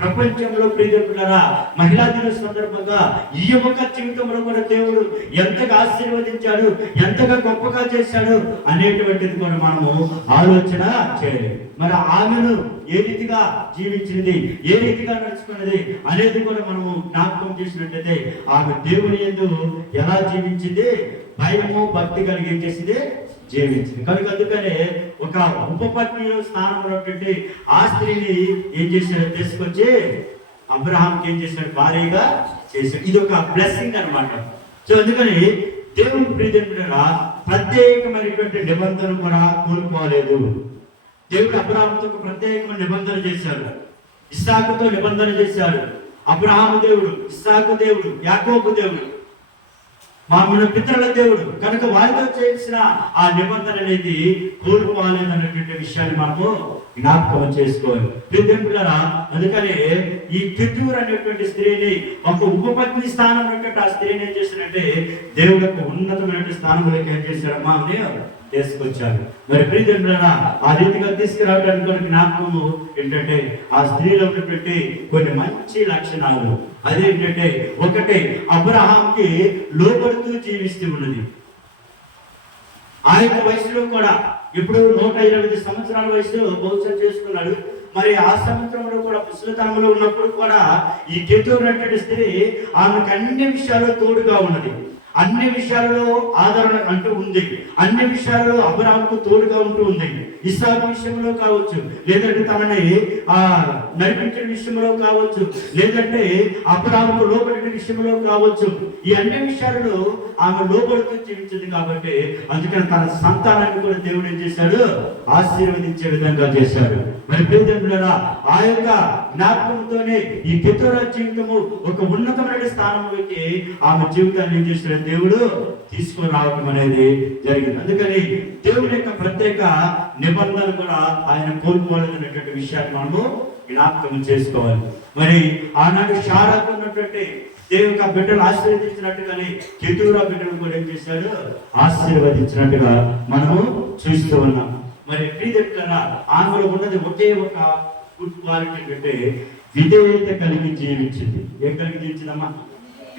ప్రపంచంలో ప్రియజనులారా మహిళా దిన సందర్భంగా ఈ యొక్క జీవితంలో కూడా దేవుడు ఎంతగా ఆశీర్వదించాడు, ఎంతగా గొప్పగా చేశాడు అనేటువంటిది కూడా మనము ఆలోచన చేయాలి. మరి ఆమెను ఏ రీతిగా జీవించినది, ఏ రీతిగా నడుచుకున్నది అనేది కూడా మనము జ్ఞాపకం చేసినట్లయితే ఆమె దేవుని యందు ఎలా జీవించింది? భయము భక్తి కలిగి ఏం చేసింది? జీవించింది. కనుక అందుకనే ఒక ఉపపత్ని స్థానంలో ఆ స్త్రీని ఏం చేశాడు? తీసుకొచ్చి అబ్రహాంకి ఏం చేశాడు? భారీగా చేశాడు. ఇది ఒక బ్లెస్సింగ్ అనమాట. సో అందుకని దేవుని ప్రియజనులారా ప్రత్యేకమైనటువంటి నిబంధన కూడా కోల్పోలేదు. దేవుడు అబ్రహాముతో ఒక ప్రత్యేకమైన నిబంధన చేశాడు, ఇస్సాకుతో నిబంధన చేశాడు. అబ్రహాము దేవుడు, ఇస్సాకు దేవుడు, యాకోబు దేవుడు, మన పితరుల దేవుడు. కనుక వారితో చేసిన ఆ నిబంధన అనేది కోల్పోలేదన్నటువంటి విషయాన్ని మనము జ్ఞాపకం చేసుకోవాలి. ప్రియజనులారా అందుకనే ఈ కెతూరా అనేటువంటి స్త్రీని ఒక ఉపపత్ని స్థానంలో ఆ స్త్రీని ఏం చేశాడంటే దేవుడు యొక్క ఉన్నతమైన స్థానంలోకి ఏం చేశాడమ్మా అని తీసుకొచ్చారు. మరి ప్రియజనులారా ఆ రీతిగా తీసుకురావడానికి కూడా జ్ఞాపకము ఏంటంటే ఆ స్త్రీలో ఉన్నటువంటి కొన్ని మంచి లక్షణాలు. అదేంటంటే ఒకటి అబ్రహాంకి లోబడుతూ జీవిస్తూ ఉన్నది. ఆ యొక్క వయసులో కూడా ఇప్పుడు 125 సంవత్సరాల వయసులో బహుశా చేసుకున్నాడు. మరి ఆ సంవత్సరంలో కూడా ముసలితనంలో ఉన్నప్పుడు కూడా ఈ కెతూరా అనే స్త్రీ ఆమెకు అన్ని విషయాల్లో తోడుగా ఉన్నది. అన్ని విషయాలలో ఆదరణ అంటూ ఉంది. అన్ని విషయాలలో అబ్రాహాముకు తోడుగా ఉంటూ ఉంది. ఇస్సాకు విషయంలో కావచ్చు, లేదంటే తనని నడిపించిన విషయంలో కావచ్చు, లేదంటే అబ్రాహాముకు లోబడిన విషయంలో కావచ్చు, ఈ అన్ని విషయాలలో ఆమె లోబడుతూ జీవించింది. కాబట్టి అందుకని తన సంతానాన్ని కూడా దేవుడు ఏం చేశాడు, ఆశీర్వదించే విధంగా చేశాడు. మరి ప్రియజనులారా, ఆ యొక్క జ్ఞాపకంతోనే ఈ కెతూరా జీవితము ఒక ఉన్నతమైన స్థానంలోకి ఆమె జీవితాన్ని ఏం చేశాడు, దేవుడు తీసుకుని రావడం అనేది జరిగింది. అందుకని దేవుని యొక్క ప్రత్యేక నిబంధన కూడా ఆయన కోల్పోలేదనేటువంటి విషయాన్ని మనము జ్ఞాపకం చేసుకోవాలి. మరి ఆనాడు షారాకు ఉన్నటువంటి దేవుని యొక్క బిడ్డలు ఆశీర్వదించినట్టుగానే కెతూరా బిడ్డలు కూడా ఏం చేశాడు, ఆశీర్వదించినట్టుగా మనము చూస్తూ ఉన్నాం. మరి ప్రియజనులారా, ఆమెలో ఉన్నది ఒకే ఒక గుడ్ క్వాలిటీ ఏంటంటే విధేయత కలిగి జీవించింది. ఏం కలిగి జీవించిందమ్మా?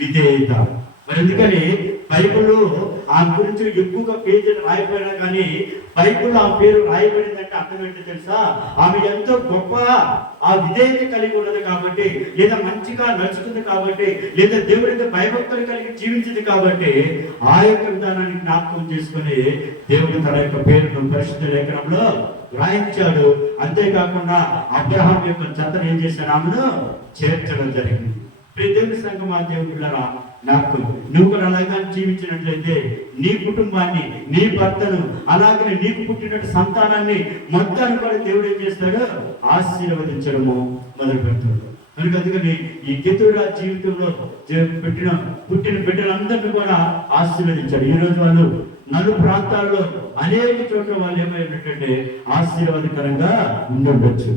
విధేయత. మరి ఎందుకని బైబిల్లో ఆమె గురించి ఎక్కువగా పేజీలు రాయబడినా కానీ బైబిల్లో ఆ పేరు రాయబడిందంటే అర్థం ఏంటో తెలుసా? ఆమె ఎంతో గొప్ప ఆ విధేయత కలిగి ఉన్నది కాబట్టి, లేదా మంచిగా నడుచుకుంది కాబట్టి, లేదా దేవుడికి భయభక్తులు కలిగి జీవించింది కాబట్టి ఆ యొక్క విధానాన్ని జ్ఞాపకం చేసుకుని దేవుడు తన యొక్క పేరును పరిశుద్ధ లేఖనంలో రాయించాడు. అంతేకాకుండా అబ్రహాం యొక్క జతను ఏం చేశాడు, ఆమెను చేర్చడం జరిగింది. దేవుని సంఘమా, దేవుని పిల్లరా, నాకు నువ్వు కూడా అలాగా జీవించినట్లయితే నీ కుటుంబాన్ని, నీ భర్తను, అలాగే నీకు పుట్టినట్టు సంతానాన్ని మొత్తాన్ని కూడా దేవుడు ఏం చేస్తాడు, ఆశీర్వదించడము మొదలు పెడతాడు. కనుక అందుకని ఈ కెతూరా జీవితంలో పుట్టిన బిడ్డలందరినీ కూడా ఆశీర్వదించాడు. ఈ రోజు వాళ్ళు నలు ప్రాంతాల్లో అనేక చోట్ల వాళ్ళు ఏమైనట్టే ఆశీర్వాదకరంగా ఉండొచ్చు.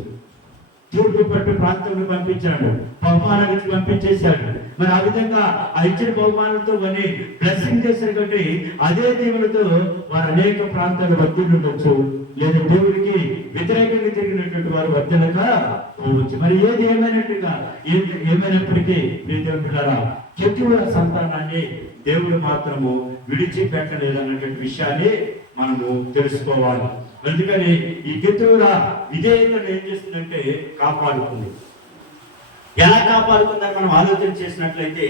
తూర్పు పట్టు ప్రాంతంలో పంపించాడు, బహుమానానికి పంపించేశాడు. మరి ఆ విధంగా ఆ ఇచ్చిన బహుమానంతో వారిని బ్లెస్సింగ్ చేశారు. కాబట్టి అదే దేవుడితో వారు అనేక ప్రాంతాలు వర్తిండొచ్చు, లేదా దేవుడికి వ్యతిరేకంగా తిరిగినటువంటి వారు వర్తనక పోవచ్చు. మరి ఏది ఏమైనప్పటికీ దేవుడారా కెతూరా సంతానాన్ని దేవుడు మాత్రము విడిచిపెట్టలేదు అన్నటువంటి విషయాన్ని మనము తెలుసుకోవాలి. అందుకని ఈ కెతూరా విధేయతను ఏం చేస్తుందంటే కాపాడుతుంది. ఎలా కాపాడుతుందని మనం ఆలోచన చేసినట్లయితే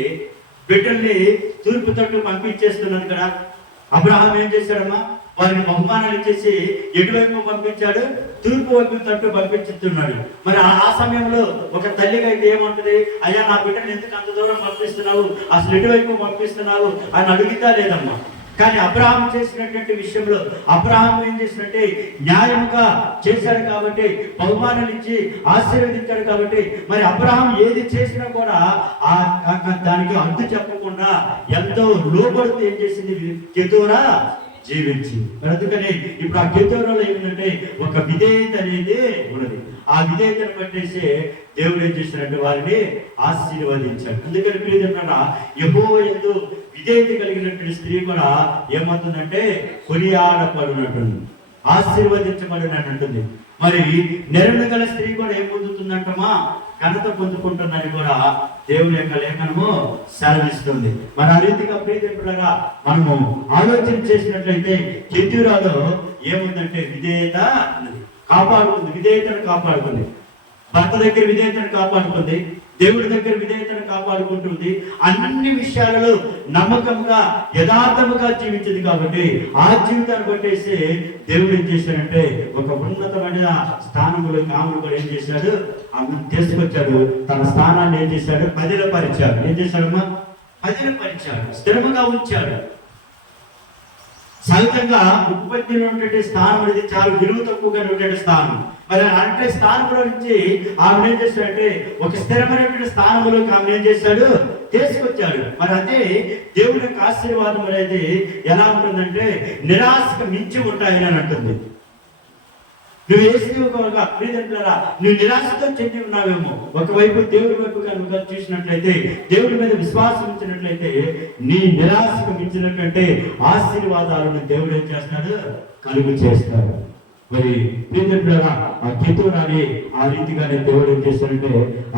బిడ్డల్ని తూర్పు తట్టు పంపించేస్తున్నది కదా. అబ్రహాం ఏం చేశాడమ్మా, వారిని బహుమానాలు ఇచ్చేసి ఎటువైపు పంపించాడు, తూర్పు వైపు తట్టు పంపించుతున్నాడు. మరి ఆ సమయంలో ఒక తల్లిగా అయితే ఏమంటది, అయ్యా నా బిడ్డను ఎందుకు అంత దూరం పంపిస్తున్నావు, అసలు ఎటువైపు పంపిస్తున్నావు అని అడుగుతా లేదమ్మా. కానీ అబ్రహాం చేసినటువంటి విషయంలో అబ్రహాం ఏం చేసినట్టే న్యాయంగా చేశాడు కాబట్టి, బహుమానాలు ఇచ్చి ఆశీర్వదించాడు కాబట్టి, మరి అబ్రహాం ఏది చేసినా కూడా దానికి అడ్డు చెప్పకుండా ఎంతో లోబడుతూ ఏం చేసింది కెతూరా జీవించి. అందుకని ఇప్పుడు ఆ కెతూరాలో ఏమిటంటే ఒక విధేయత అనేది ఉన్నది. ఆ విధేయతను పట్టేసి దేవుడు ఏం చేసినట్టు వారిని ఆశీర్వదించాడు. అందుకని ప్రియజనులారా, యెహోవా యందు విధేయత కలిగినటువంటి స్త్రీ కూడా ఏమవుతుందంటే కొనియాడబడినట్టుంది, ఆశీర్వదించబడినట్టుంది. మరి నెరను గల స్త్రీ కూడా ఏం పొందుతుందంటమా, ఘనత పొందుకుంటుందని కూడా దేవుని యొక్క లేఖనము సెలవిస్తుంది. మరి ఆ రీతిగా ప్రియజనులారా మనము ఆలోచన చేసినట్లయితే కెతూరాలో ఏముందంటే విధేయత అన్నది కాపాడుతుంది, విధేయతను కాపాడుతుంది. భర్త దగ్గర విధేయతను కాపాడుతుంది, దేవుడి దగ్గర విధేయతను కాపాడుకుంటుంది. అన్ని విషయాలలో నమ్మకంగా యథార్థముగా జీవించింది కాబట్టి ఆ జీవితాన్ని బట్టేసి దేవుడు ఏం చేశాడంటే ఒక ఉన్నతమైన స్థానంలోకి ఆమెను కూడా ఏం చేశాడు, ఆమెను తీసుకొచ్చాడు. తన స్థానాన్ని ఏం చేశాడు, పదిలపరిచాడు. ఏం చేశాడమ్మా, పదిలపరిచాడు, స్థిరముగా ఉంచాడు. సహజంగా ఉత్పత్తిలో ఉన్నటువంటి స్థానం అనేది చాలా విలువ తక్కువగా ఉన్నటువంటి స్థానం. మరి అంటే స్థానంలో నుంచి ఆమె ఏం చేశాడంటే ఒక స్థిరమైనటువంటి స్థానంలోకి ఆమె ఏం చేశాడు, తీసుకొచ్చాడు. మరి అదే దేవుడి యొక్క ఆశీర్వాదం అనేది ఎలా ఉంటుందంటే నిరాశకు మించి ఉంటాయని అని అంటుంది. నువ్వు నువ్వు నిరాశతో చెంది ఉన్నావేమో. ఒకవైపు దేవుడి వైపు కనుక చూసినట్లయితే, దేవుడి మీద విశ్వాసం ఉంచినట్లయితే నీ నిరాశకు మించినట్లయితే ఆశీర్వాదాలను దేవుడు ఏం చేస్తాడు, కలుగు చేస్తాడు. మరి ప్రియజనులారా ఆ కెతూరాని ఆ రీతిగానే దేవుడు ఏం చేస్తాడంటే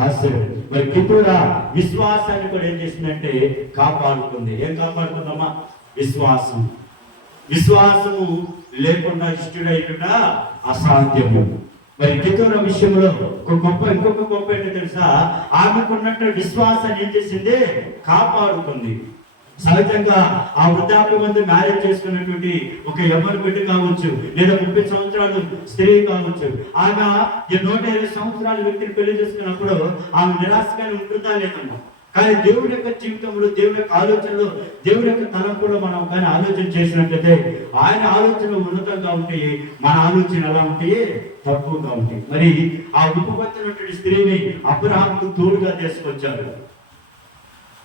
ఆశీర్వాదం. మరి కెతూరా విశ్వాసాన్ని కూడా ఏం చేసిందంటే కాపాడుతుంది. ఏం కాపాడుతుందమ్మా, విశ్వాసం. విశ్వాసము లేకుండా ఇష్టడైనా అసాధ్యము. మరి కెతూరా విషయంలో ఇంకొక గొప్ప ఏంటో తెలుసా, ఆమెకున్నట్టు విశ్వాసాన్ని ఏం చేసింది, కాపాడుకుంది. సహజంగా ఆ వృద్ధాప్య మంది మ్యారేజ్ చేసుకున్నటువంటి ఒక యవ్వన బిడ్డ కావచ్చు, లేదా 30 సంవత్సరాలు స్త్రీ కావచ్చు, ఆమె 120 సంవత్సరాల వ్యక్తిని పెళ్లి చేసుకున్నప్పుడు ఆమె నిరాశగానే ఉంటుందా లేదమ్మా. కానీ దేవుడి యొక్క జీవితంలో, దేవుడి యొక్క ఆలోచనలో, దేవుడి యొక్క తలంపులో మనం కానీ ఆలోచన చేసినట్లయితే ఆయన ఆలోచనలు ఉన్నతంగా ఉంటాయి, మన ఆలోచన ఎలా ఉంటాయి, తక్కువగా ఉంటాయి. మరి ఆ ఉపపత్తినటువంటి స్త్రీని అబ్రహాముకు తోడుగా తీసుకొచ్చారు.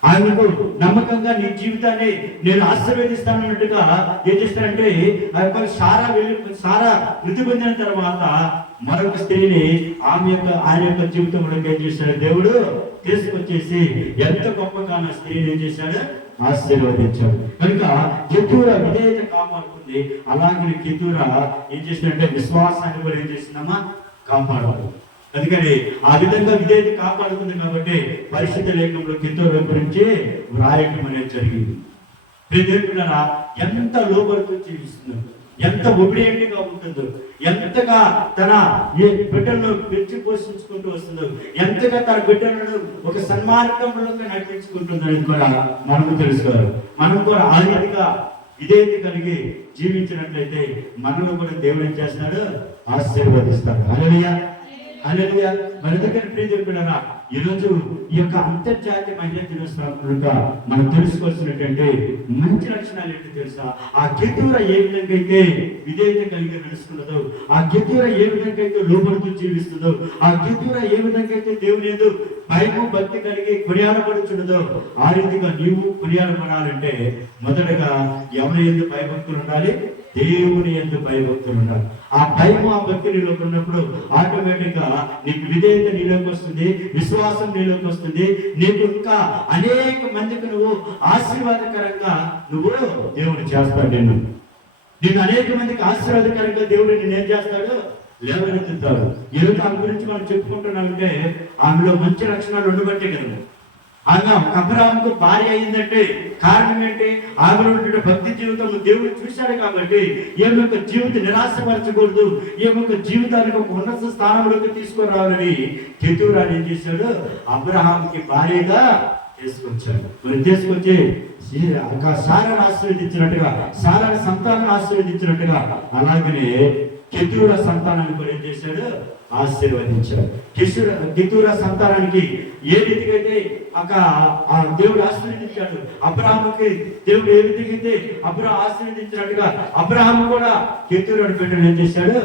ఆయనకు నమ్మకంగా నీ జీవితాన్ని నేను ఆశీర్వదిస్తానన్నట్టుగా ఏం చేస్తారంటే, ఆ యొక్క సారా మృతి పొందిన తర్వాత మరొక స్త్రీని ఆయన యొక్క జీవితంలోకి ఏం చేశాడు, దేవుడు తీసుకొచ్చేసి ఎంత గొప్పగా ఆ స్త్రీని ఏం చేశాడు, ఆశీర్వదించాడు. కనుక కెతూరా విధేయత కాపాడుతుంది. అలాగే కెతూరా ఏం చేసినట్టే విశ్వాసాన్ని కూడా ఏం చేసిందమ్మా, కాపాడాలి. అందుకని ఆ విధంగా విధేయత కాపాడుతుంది కాబట్టి పరిశుద్ధ లేఖనంలో కెతూరా గురించి వ్రాయటం అనేది జరిగింది. ప్రియదేవులారా, ఎంత లోబడుతూ జీవిస్తుందో, ఎంత ఒబిడియంట్గా ఉంటుందో, ఎంతగా తన బిడ్డలను పెంచి పోషించుకుంటూ వస్తుందో, ఎంతగా తన బిడ్డలను ఒక సన్మార్గంలోకి నడిపించుకుంటుందని కూడా మనకు తెలుసుకోవాలి. మనం కూడా ఆ రీతిగా విధేయత కలిగి జీవించినట్లయితే మనలో కూడా దేవుడు ఏం చేస్తాడు, ఆశీర్వదిస్తాడు. హల్లెలూయా, హల్లెలూయా. మన దగ్గర ప్రియదేవులారా, ఈరోజు ఈ యొక్క అంతర్జాతీయ మహిళా దినోత్సవంగా మనం తెలుసుకోవాల్సినటువంటి మంచి లక్షణాలు ఏంటో తెలుసా? ఆ కెతూరా ఏ విధంగా అయితే విధేయత కలిగి నడుస్తున్నదో, ఆ కెతూరా ఏ విధంగా అయితే లోబడుతూ జీవిస్తుందో, ఆ కెతూరా ఏ విధంగా అయితే దేవుని యందు భయము భక్తి కలిగి కొనియాడబడుచున్నదో, ఆ రీతిగా నీవు కొనియాడబడాలంటే మొదటగా ఎవరి యందు భయభక్తులు ఉండాలి, దేవుని యందు భయభక్తులు ఉండాలి. ఆ భయము ఆ భక్తి నీలోకి ఉన్నప్పుడు ఆటోమేటిక్ గా నీకు విధేయత నీలోకి వస్తుంది, విశ్వాసం నీలోకి వస్తుంది. నీకు ఇంకా అనేక మందికి నువ్వు ఆశీర్వాదకరంగా నువ్వు దేవుడు చేస్తాడు. నిన్ను అనేక మందికి ఆశీర్వాదకరంగా దేవుడు నిన్ను ఏం చేస్తాడు, లేవనెత్తుతాడు. ఈరోజు ఆమె గురించి మనం చెప్పుకుంటున్నామంటే ఆమెలో మంచి లక్షణాలు ఉండబట్టే కదా. ఆమె అబ్రహాముకు భార్య అయిందంటే కారణం ఏంటి? ఆమెలో ఉండే భక్తి జీవితం దేవుడు చూశాడు కాబట్టి ఈమె యొక్క జీవితం నిరాశపరచకూడదు, ఈమె యొక్క జీవితానికి ఒక ఉన్నత స్థానంలోకి తీసుకురావాలని కెతూరా ఏం చేశాడు, అబ్రహాంకి భార్యగా తీసుకొచ్చాడు. మరి తీసుకొచ్చి సారాను ఆశీర్వదించినట్టుగా, సారాని సంతానాన్ని ఆశీర్వదించినట్టుగా అలాగనే కెతూరా సంతానాన్ని కూడా ఏం చేశాడు, ఆశీర్వదించాడు. కెతూరా సంతానానికి ఏ రీతిగా అయితే దేవుడు ఆశీర్వదించాడు, అబ్రహాముకి దేవుడు ఏ విధంగా అయితే ఆశీర్వదించినట్టుగా అబ్రహాము కూడా కెతూరాని బిడ్డలు ఏం చేశాడు,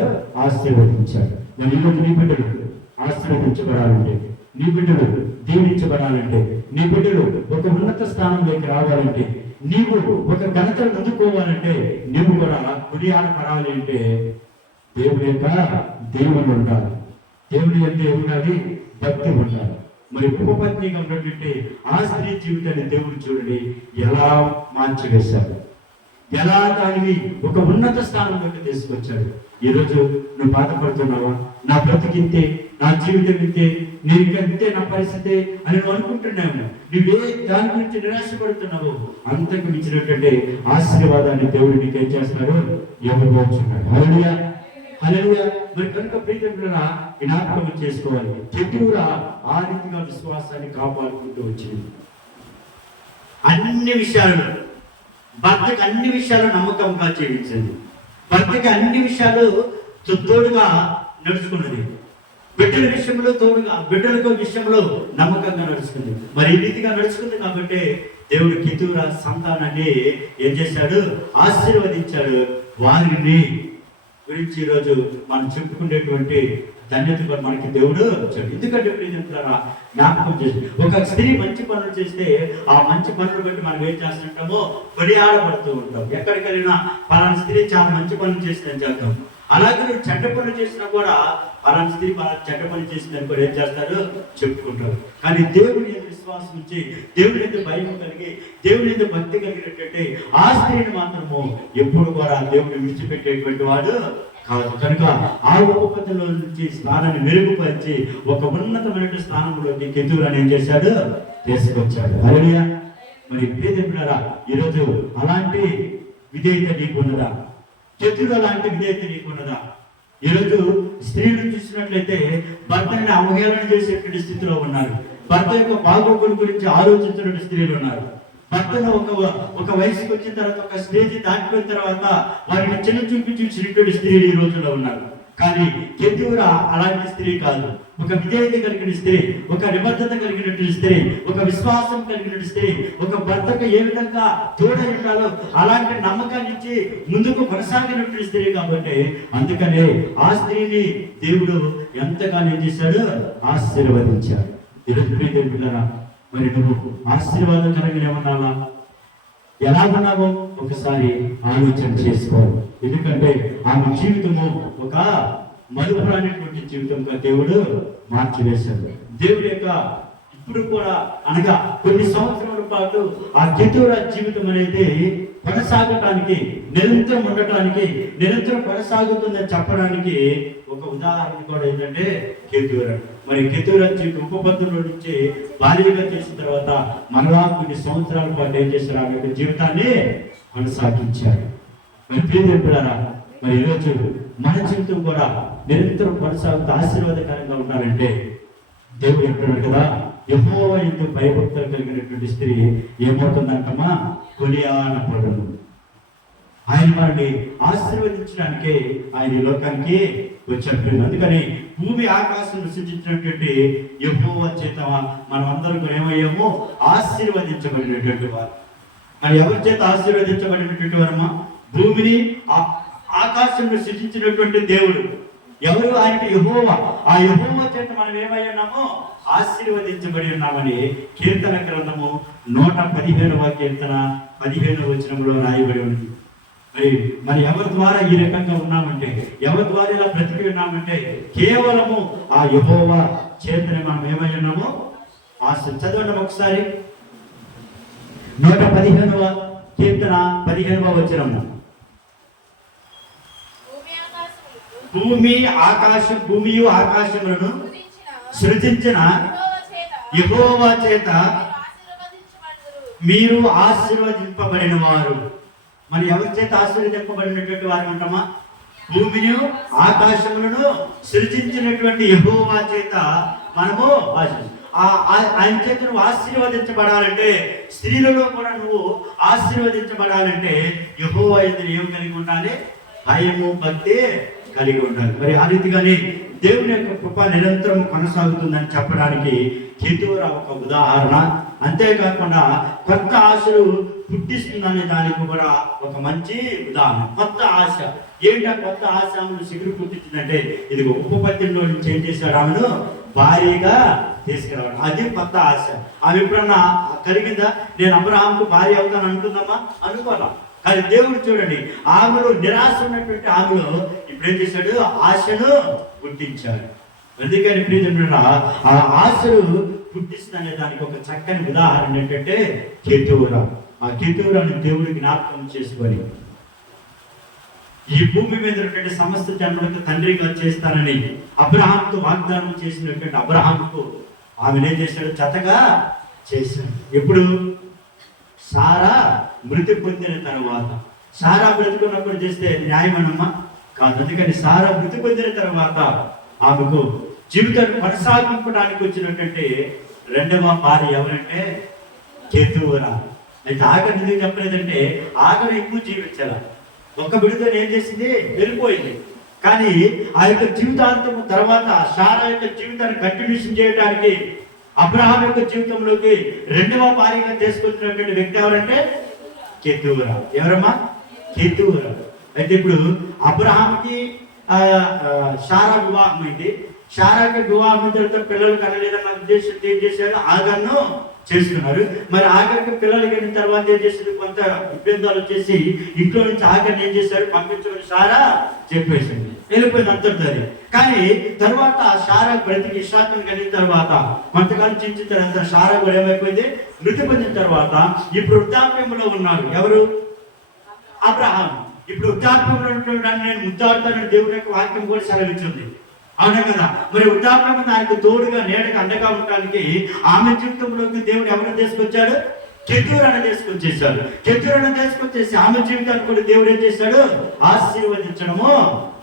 ఆశీర్వదించాడు. నీ బిడ్డలు ఆశీర్వదించబడాలంటే, నీ బిడ్డలు దీవించబడాలంటే, నీ బిడ్డలు ఒక ఉన్నత స్థానంలోకి రావాలంటే, నీవు ఒక ఘనతను అందుకోవాలంటే, నీవు కూడా కొనియాడబడాలి అంటే దేవుడి యొక్క దేవుడు ఉండాలి, దేవుడి యొక్క ఉండాలి, భక్తి ఉండాలి. మరి ఉపపత్నిగా ఉన్నటువంటి ఆ స్త్రీ జీవితాన్ని దేవుడు చూడండి ఎలా మార్చివేశాడు, ఎలా దానిని ఒక ఉన్నత స్థానంలోకి తీసుకొచ్చాడు. ఈరోజు నువ్వు బాధపడుతున్నావా, నా బ్రతికింతే, నా జీవితం ఇంతే, నేను ఇంకంతే నా పరిస్థితి అని నువ్వు అనుకుంటున్నావు. నువ్వే దాని గురించి నిరాశపడుతున్నావు, అంతకు మించినటువంటి ఆశీర్వాదాన్ని దేవుడు నీకు ఏం చేస్తున్నాడు, ఇవ్వబోతున్నాడు. హల్లెలూయా, హల్లెలూయా. మరి కనుక ప్రియమైన జ్ఞాపకం చేసుకోవాలి, కెతూరా ఆ రీతిగా విశ్వాసాన్ని కాపాడుకుంటూ వచ్చింది. అన్ని విషయాలను భర్తకి అన్ని విషయాలు నమ్మకంగా జీవించింది, భర్తకి అన్ని విషయాలు తోడుగా నడుచుకున్నది, బిడ్డల విషయంలో తోడుగా, బిడ్డల విషయంలో నమ్మకంగా నడుచుకుంది. మరి ఈ రీతిగా నడుచుకుంది కాబట్టి దేవుడు కెతూరా సంతానాన్ని ఏం చేశాడు, ఆశీర్వదించాడు. వారిని గురించి ఈరోజు మనం చెప్పుకునేటువంటి ధన్యత కూడా మనకి దేవుడు వచ్చాడు. ఎందుకంటే జ్ఞాపకం చేసి ఒక స్త్రీ మంచి పనులు చేస్తే ఆ మంచి పనులు బట్టి మనం ఏం చేస్తుంటామో కొనియాడబడుతూ ఉంటాం. ఎక్కడికి వెళ్ళినా పలానా స్త్రీ చాలా మంచి పనులు చేసిందని చెప్తాం. అలాగే నువ్వు చెడ్డ పనులు చేసినా కూడా పలానా స్త్రీ చెడ్డ పనులు చేసిందని కూడా ఏం చేస్తారు, చెప్పుకుంటారు. కానీ దేవుని విశ్వాసం ఇచ్చి, దేవుని మీద భయం కలిగి, దేవుని మీద భక్తి కలిగినటువంటి ఆ స్త్రీని మాత్రము ఎప్పుడు కూడా దేవుడిని విడిచిపెట్టేటువంటి వాడు కాదు. కనుక ఆ ఉపపత్తిలో నుంచి స్థానాన్ని మెరుగుపరిచి ఒక ఉన్నతమైన స్థానంలోకి కెతూరాని ఏం చేశాడు, తీసుకొచ్చాడు. హల్లెలూయా. మరి ప్రియదేవులారా, ఈరోజు అలాంటి విధేయత నీకున్నదా? కెతూరా లాంటి విధేయత నీకున్నదా? ఈరోజు స్త్రీలు చూసినట్లయితే భర్తని అవహేళన చేసేటువంటి స్థితిలో ఉన్నారు. భర్త యొక్క బాగోగుల గురించి ఆలోచించినటువంటి స్త్రీలు ఉన్నారు. భర్తను ఒక వయసుకు వచ్చిన తర్వాత, ఒక స్టేజ్ దాటిపోయిన తర్వాత వారిని చిన్న చూపి చూసినటువంటి స్త్రీలు ఈ రోజుల్లో ఉన్నారు. కానీ కెతూరా అలాంటి స్త్రీ కాదు. ఒక విధేయత కలిగిన స్త్రీ, ఒక నిబద్ధత కలిగినటువంటి స్త్రీ, ఒక విశ్వాసం కలిగినటువంటి స్త్రీ, ఒక భర్తకు ఏ విధంగా తోడై ఉండాలో అలాంటి నమ్మకాన్ని ఇచ్చి ముందుకు కొనసాగినటువంటి స్త్రీ. కాబట్టి అందుకనే ఆ స్త్రీని దేవుడు ఎంతగానో ఏం చేశాడు? ఆశీర్వదించాడు. ఈరోజు ప్రియదేవులారా, మరి నువ్వు ఆశీర్వాదకరంగా ఉన్నావా? ఎలా ఉన్నావో ఒకసారి ఆలోచన చేసుకో. ఎందుకంటే ఆమె జీవితము ఒక మలుపురానిటువంటి జీవితంగా దేవుడు మార్చివేశాడు. దేవుడి యొక్క ఇప్పుడు కూడా అనగా కొన్ని సంవత్సరాల పాటు ఆ కెతూరా జీవితం అనేది కొనసాగటానికి, నిరంతరం ఉండటానికి, నిరంతరం కొనసాగుతుందని చెప్పడానికి ఒక ఉదాహరణ కూడా ఏంటంటే కెతూరా. మరి కెతూరా జీవితం ఉపపత్తులో నుంచి భార్యగా చేసిన తర్వాత మరలా కొన్ని సంవత్సరాల పాటు ఏం చేశారు? ఆమె యొక్క జీవితాన్ని కొనసాగించారు. మరి ప్రియదేవులారా, మరి ఈరోజు మన జీవితం కూడా నిరంతరం కొనసాగుతూ ఆశీర్వాదకరంగా ఉండాలంటే దేవుడు చెప్తున్నాడు కదా, యెహోవా యందు భయభక్తులు కలిగినటువంటి స్త్రీ ఏమవుతుందంటమా? కొనియాడబడును. ఆయన మనల్ని ఆశీర్వదించడానికే ఆయన ఈ లోకానికి వచ్చాడు. అందుకని భూమి ఆకాశం సృష్టించినటువంటి యెహోవా చేత మనం అందరం కూడా ఏమయ్యాము? ఆశీర్వదించబడినటువంటి వారు. మరి ఎవరి చేత ఆశీర్వదించబడినటువంటి వారమ్మా? భూమిని ఆకాశంలో సృష్టించినటువంటి దేవుడు ఎవరు? ఆయన యెహోవా. ఆ యెహోవా చేత మనం ఏమై ఉన్నామో? ఆశీర్వదించబడి ఉన్నామని కీర్తన గ్రంథము 115వ కీర్తన 15వ వచనంలో రాయబడి ఉంది. మరి ఎవరి ద్వారా ఈ రకంగా ఉన్నామంటే, ఎవరి ద్వారా ఇలా బ్రతికి ఉన్నామంటే కేవలము ఆ యెహోవా చేతనే మనం ఏమై ఉన్నామో? చదవండి ఒకసారి. 115వ కీర్తన 15వ వచనము. భూమియు ఆకాశములను సృజించిన యెహోవా చేత మీరు ఆశీర్వదింపబడిన వారు. మరి ఎవరి చేత ఆశీర్వదింపబడినటువంటి వారు అంటామా? భూమిని ఆకాశములను సృజించినటువంటి యెహోవా చేత మనము ఆయన చేత నువ్వు ఆశీర్వదించబడాలంటే, స్త్రీలలో కూడా నువ్వు ఆశీర్వదించబడాలంటే యెహోవా యందు ఏం కలిగి ఉండాలి? భయము, భక్తి కలిగి ఉండాలి. మరి ఆ రీతిగానే దేవుని యొక్క కృప నిరంతరం కొనసాగుతుందని చెప్పడానికి కెతూరా ఒక ఉదాహరణ. అంతేకాకుండా కొత్త ఆశలు పుట్టిస్తుందనే దానికి కూడా ఒక మంచి ఉదాహరణ. కొత్త ఆశ ఏంటా? కొత్త ఆశ సిగురు పుట్టించిందంటే ఇది ఉపపత్తిలో నుంచి ఏం చేశాడు? ఆమెను భార్యగా తీసుకురావడం. అది కొత్త ఆశ. ఆమె ఎప్పుడన్నా కలిగిందా? నేను అబ్రహాంకు భార్య అవుతాను అనుకుందామా? అనుకోవాలా. కానీ దేవుడు చూడండి, ఆమెలో నిరాశ ఉన్నటువంటి ఆమెలో ఇప్పుడు ఏం చేశాడు? ఆశను పుట్టించాడు. అందుకని ప్రియదేవుడా, ఆ ఆశను పుట్టిస్తుందనే దానికి ఒక చక్కని ఉదాహరణ ఏంటంటే కెతూరా. ఆ కెతూరాను దేవుడు జ్ఞాపకం చేసుకొని ఈ భూమి మీద ఉన్నటువంటి సమస్త జన్మలకు తండ్రిగా చేస్తానని అబ్రహాంతో వాగ్దానం చేసినటువంటి అబ్రహాంకు ఆమెను ఏం చేశాడు? జతగా చేశాడు. ఎప్పుడు? సారా మృతి పొందిన తర్వాత. సారా బ్రతుకున్నప్పుడు చేస్తే న్యాయమనమ్మా? కాదు. అందుకని సారా మృతి పొందిన తర్వాత ఆమెకు జీవితాన్ని కొనసాగించడానికి వచ్చినటువంటి రెండవ భార్య ఎవరంటే కెతూరా. అయితే ఆఖరి ఎందుకు చెప్పలేదంటే ఆఖరి ఎక్కువ జీవించాల. ఒక బిడ్డతో ఏం చేసింది? వెళ్ళిపోయింది. కానీ ఆ యొక్క జీవితాంతం తర్వాత సారా యొక్క జీవితాన్ని కంటిన్యూషన్ చేయడానికి అబ్రహాం యొక్క జీవితంలోకి రెండవ భార్యగా తీసుకొచ్చినటువంటి వ్యక్తి ఎవరంటే కెతూరా. ఎవరమ్మా? కెతూరా. అయితే ఇప్పుడు అబ్రహాంకి సారా వివాహం అయింది. సారాకి వివాహం తర్వాత పిల్లలు కనలేదన్న ఉద్దేశంతో ఏం చేశారు? ఆగర్ను చేసుకున్నారు. మరి ఆఖరికి పిల్లలు కలిగిన తర్వాత ఏం చేశారు? కొంత ఇబ్బందులు వచ్చేసి ఇంట్లో నుంచి ఆఖరిని ఏం చేశారు? పంపించమని సారా చెప్పేసింది. వెళ్ళిపోయింది అంతర్దారి. కానీ తర్వాత సారా బ్రతికి ఇష్టాత్మం కలిగిన తర్వాత కొంతకాలం చించిన తర్వాత సారా కూడా ఏమైపోయింది? మృతి పొందిన తర్వాత ఇప్పుడు వృద్ధాప్యంలో ఉన్నారు. ఎవరు? అబ్రహాం. ఇప్పుడు వృద్ధాప్యంలో ఉంటున్నాను, నేను ముద్దాడుతానని దేవుడి యొక్క వాక్యం కూడా సెలవించింది. అవునా కదా? మరి వృద్ధాప్యం ఆయనకు తోడుగా, నీడగా, అండగా ఉండడానికి ఆమె జీవితంలోకి దేవుడు ఎవరిని తీసుకొచ్చాడు? కెతూరాను తీసుకొచ్చేసాడు. కెతూరాను తీసుకొచ్చేసి ఆమె జీవితాన్ని కూడా దేవుడు ఏం చేశాడు? ఆశీర్వదించడము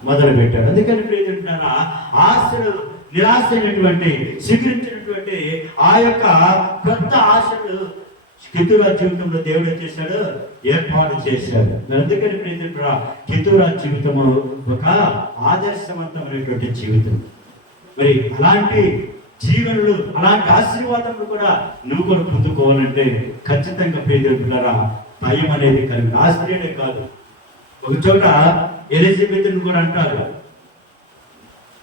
మొదలు పెట్టాడు. అందుకని ప్రియతున్నారా, ఆశలు నిరాశ అయినటువంటి స్వీకరించినటువంటి ఆ యొక్క కొత్త ఆశలు కెతూరా జీవితంలో దేవుడు ఏం చేశాడు? ఏర్పాటు చేశాడు. అందుకని ప్రియతున్నారా, కెతూరా జీవితము ఒక ఆదర్శవంతమైనటువంటి జీవితం. మరి అలాంటి జీవనులు, అలాంటి ఆశీర్వాదములు కూడా నువ్వు కూడా పొందుకోవాలంటే ఖచ్చితంగా ప్రియదేవులారా భయం అనేది కలిగి. ఆ స్త్రీనే కాదు, ఒక చోట ఎలిజబెత్ను కూడా అంటారు,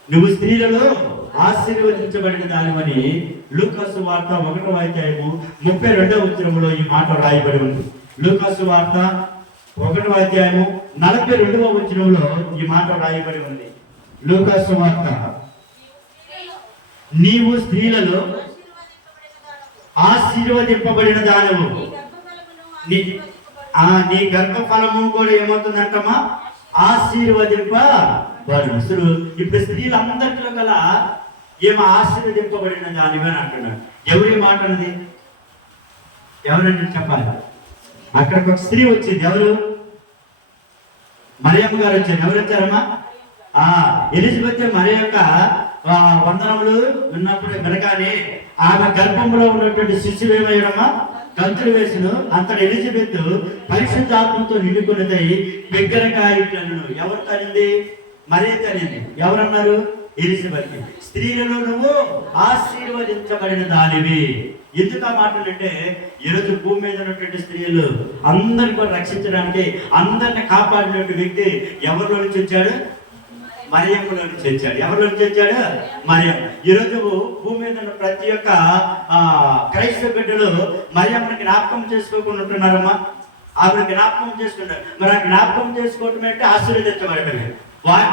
నువ్వు స్త్రీలలో ఆశీర్వదించబడిన దానివని. లూకాసు వార్త 1వ అధ్యాయము 32వ వచనములో ఈ మాట రాయబడి ఉంది. లూకాసు వార్త 1వ అధ్యాయము 42వ వచనంలో ఈ మాట రాయబడి ఉంది. లూకాసు వార్త, నీవు స్త్రీలలో ఆశీర్వదింపబడిన దానవు, నీ గర్భఫలము కూడా ఏమవుతుందంటమ్మా? ఆశీర్వదింపబడు. ఇప్పుడు స్త్రీలందరిలో గల ఏమో ఆశీర్వదింపబడిన దానివి అని అంటున్నాడు. ఎవరి మాట అన్నది? ఎవరంటే చెప్పాలి. అక్కడికి ఒక స్త్రీ వచ్చింది. ఎవరు? మరియమ్మ గారు వచ్చారు. ఎవరు వచ్చారమ్మా? ఎలిజబెత్ మరి యొక్క వందనములు విన్నప్పుడు వినగానే ఆమె గర్భంలో ఉన్నటువంటి శిశువు ఏమయ్యడమ్మా? గంతులు వేసును. అంతటి ఎలిజబెత్ పరిశుద్ధాత్మతో నిండుకున్నదై బిగ్గరకాయలను. ఎవరు తనింది? మరే తనింది. ఎవరన్నారు? ఎలిజబెత్. స్త్రీలలో నువ్వు ఆశీర్వదించబడిన దానివి. ఎందుకు ఆ మాటలంటే, ఈరోజు భూమి మీద ఉన్నటువంటి స్త్రీలు అందరిని కూడా రక్షించడానికి, అందరిని కాపాడినటువంటి వ్యక్తి ఎవరిలో నుంచి వచ్చాడు? మరియమ్మలో నుంచి వచ్చాడు. ఎవరిలో నుంచి వచ్చాడు? మరియం. ఈరోజు భూమి మీద ఉన్న ప్రతి ఒక్క క్రైస్తవ బిడ్డలు మరియమ్మని జ్ఞాపకం చేసుకోకుండా ఉంటున్నారమ్మా. ఆవిడ జ్ఞాపకం చేసుకుంటారు. మరి ఆ జ్ఞాపకం చేసుకోవటం అంటే ఆశీర్వదించబడటమే.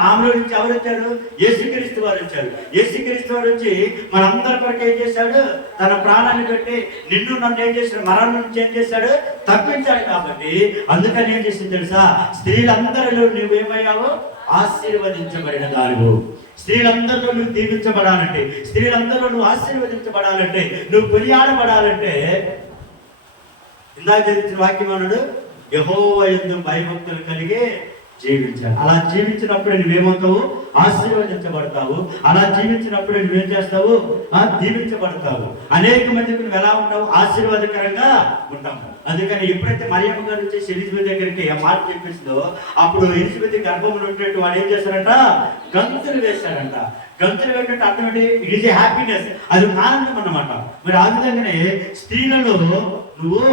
ఆమెలో నుంచి ఎవరు వచ్చారు? యేసుక్రీస్తు వారు వచ్చారు. యేసుక్రీస్తు వారు వచ్చి మనందరి కొరకు ఏం చేశాడు? తన ప్రాణాన్ని పెట్టి నిన్ను నన్ను ఏం చేశాడు? మరణం నుంచి ఏం చేశాడు? తప్పించాడు. కాబట్టి అందుకని ఏం చేసింది తెలుసా? స్త్రీలందరిలో నువ్వేమయ్యావు? ఆశీర్వదించబడిన దానివు. స్త్రీలందరిలో నువ్వు దీవించబడాలంటే, స్త్రీలందరిలో నువ్వు ఆశీర్వదించబడాలంటే, నువ్వు కొనియాడబడాలంటే ఇందాక చదివించిన వాక్యం అన్నాడు, యెహోవా యందు భయభక్తులు కలిగి జీవించాలి. అలా జీవించినప్పుడే నువ్వేమవుతావు? ఆశీర్వదించబడతావు. అలా జీవించినప్పుడే నువ్వేం చేస్తావు? దీవించబడతావు. అనేక మందికి నువ్వు ఎలా ఉంటావు? ఆశీర్వాదకరంగా ఉంటావు. అందుకని ఎప్పుడైతే మరియమ్మ గారు వచ్చేసి ఎలిజబెత్ దగ్గరికి ఆ మాట చెప్పేసిందో, అప్పుడు ఎలిజబెత్ గర్భంలో ఉన్నట్టు వాడు ఏం చేశారంట? గంతులు వేశారంట. గంతులు వేసినట్టు అర్థం ఏంటి? It is a happiness. అది ఆనందం అన్నమాట. మరి ఆ విధంగానే స్త్రీలలో నువ్వు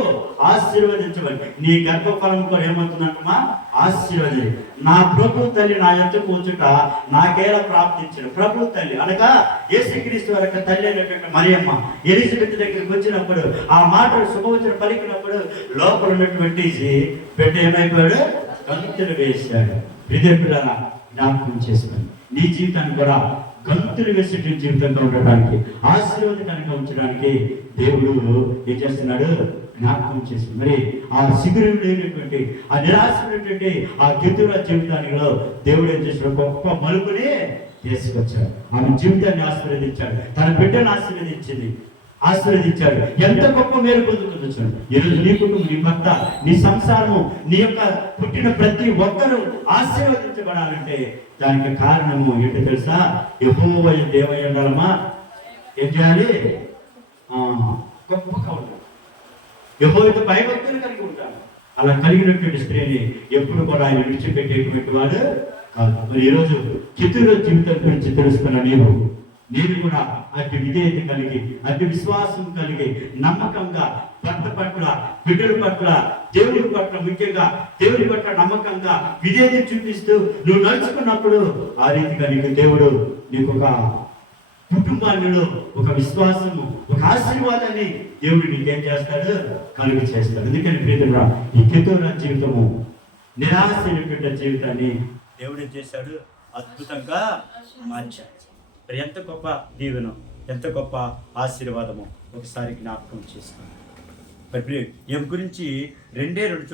ఆశీర్వదించబడి, నీ గర్భఫలం కూడా ఏమవుతుందంటమ్మా? ఆశీర్వది. నా ప్రభు తల్లి నా యొద్ద కూర్చుట నాకేలా ప్రాప్తించిన. ప్రభు తల్లి అనగా యేసుక్రీస్తు వారి తల్లి అయినటువంటి మరియమ్మ ఎలిజబెత్ దగ్గరికి వచ్చినప్పుడు, ఆ మాటలు శుభవచనం పలికినప్పుడు లోపల ఉన్నటువంటి బిడ్డ ఏమైపోయాడు? గంతులు వేశాడు. విద్యార్థులారా జ్ఞాపకం చేసుకోండి, నీ జీవితాన్ని కూడా గంతులు వేసేటువంటి జీవితంగా ఉండడానికి, ఆశీర్వాదకరంగా ఉంచడానికి దేవుడు ఏం చేస్తున్నాడు? జ్ఞాపకం చేసి మరి ఆ శిబిరం లేనటువంటి, ఆ నిరాశమైనటువంటి ఆ కెతూరా జీవితానిలో దేవుడు ఏం చేసిన గొప్ప మలుపుని తీసుకొచ్చాడు. ఆమె జీవితాన్ని ఆశీర్వదించాడు. తన బిడ్డను ఆశీర్వదించాడు. ఎంత గొప్ప మేలు పొందుతుందో చూడండి. ఈరోజు నీ కుటుంబం, నీ భర్త, నీ సంసారము, నీ యొక్క పుట్టిన ప్రతి ఒక్కరూ ఆశీర్వదించబడాలంటే దానికి కారణము ఏంటో తెలుసా? యెహోవా దేవయ్య ఉండాలమ్మా. ఏం చేయాలి? గొప్పగా ఉండాలి. యెహోవాతో భయభక్తులు కలిగి ఉంటాడు. అలా కలిగినటువంటి స్త్రీని ఎప్పుడు కూడా ఆయన విడిచిపెట్టేటువంటి వాడు కాదు. మరి ఈరోజు కెతూరా జీవితం గురించి తెలుసుకున్న నేను కూడా అటు విధేయత కలిగి, అటు విశ్వాసం కలిగి, నమ్మకంగా భర్త పట్ల, బిడ్డల పట్ల, దేవుడి పట్ల, ముఖ్యంగా దేవుడి పట్ల నమ్మకంగా విధేయత చూపిస్తూ నువ్వు నడుచుకున్నప్పుడు ఆ రీతిగా నీకు దేవుడు నీకు ఒక కుటుంబాల్లో ఒక విశ్వాసము, ఒక ఆశీర్వాదాన్ని దేవుడు నీకేం చేస్తాడు? కలుగు చేస్తాడు. ఎందుకని ప్రియతరా, ఈ కెతూరా జీవితము నిరాశైనటువంటి జీవితాన్ని దేవుడు ఏం చేశాడు? అద్భుతంగా మార్చాడు. మరి ఎంత గొప్ప దీవెన, ఎంత గొప్ప ఆశీర్వాదము ఒకసారి జ్ఞాపకం చేసుకోండి. మరి ఏం గురించి 2 చోట్ల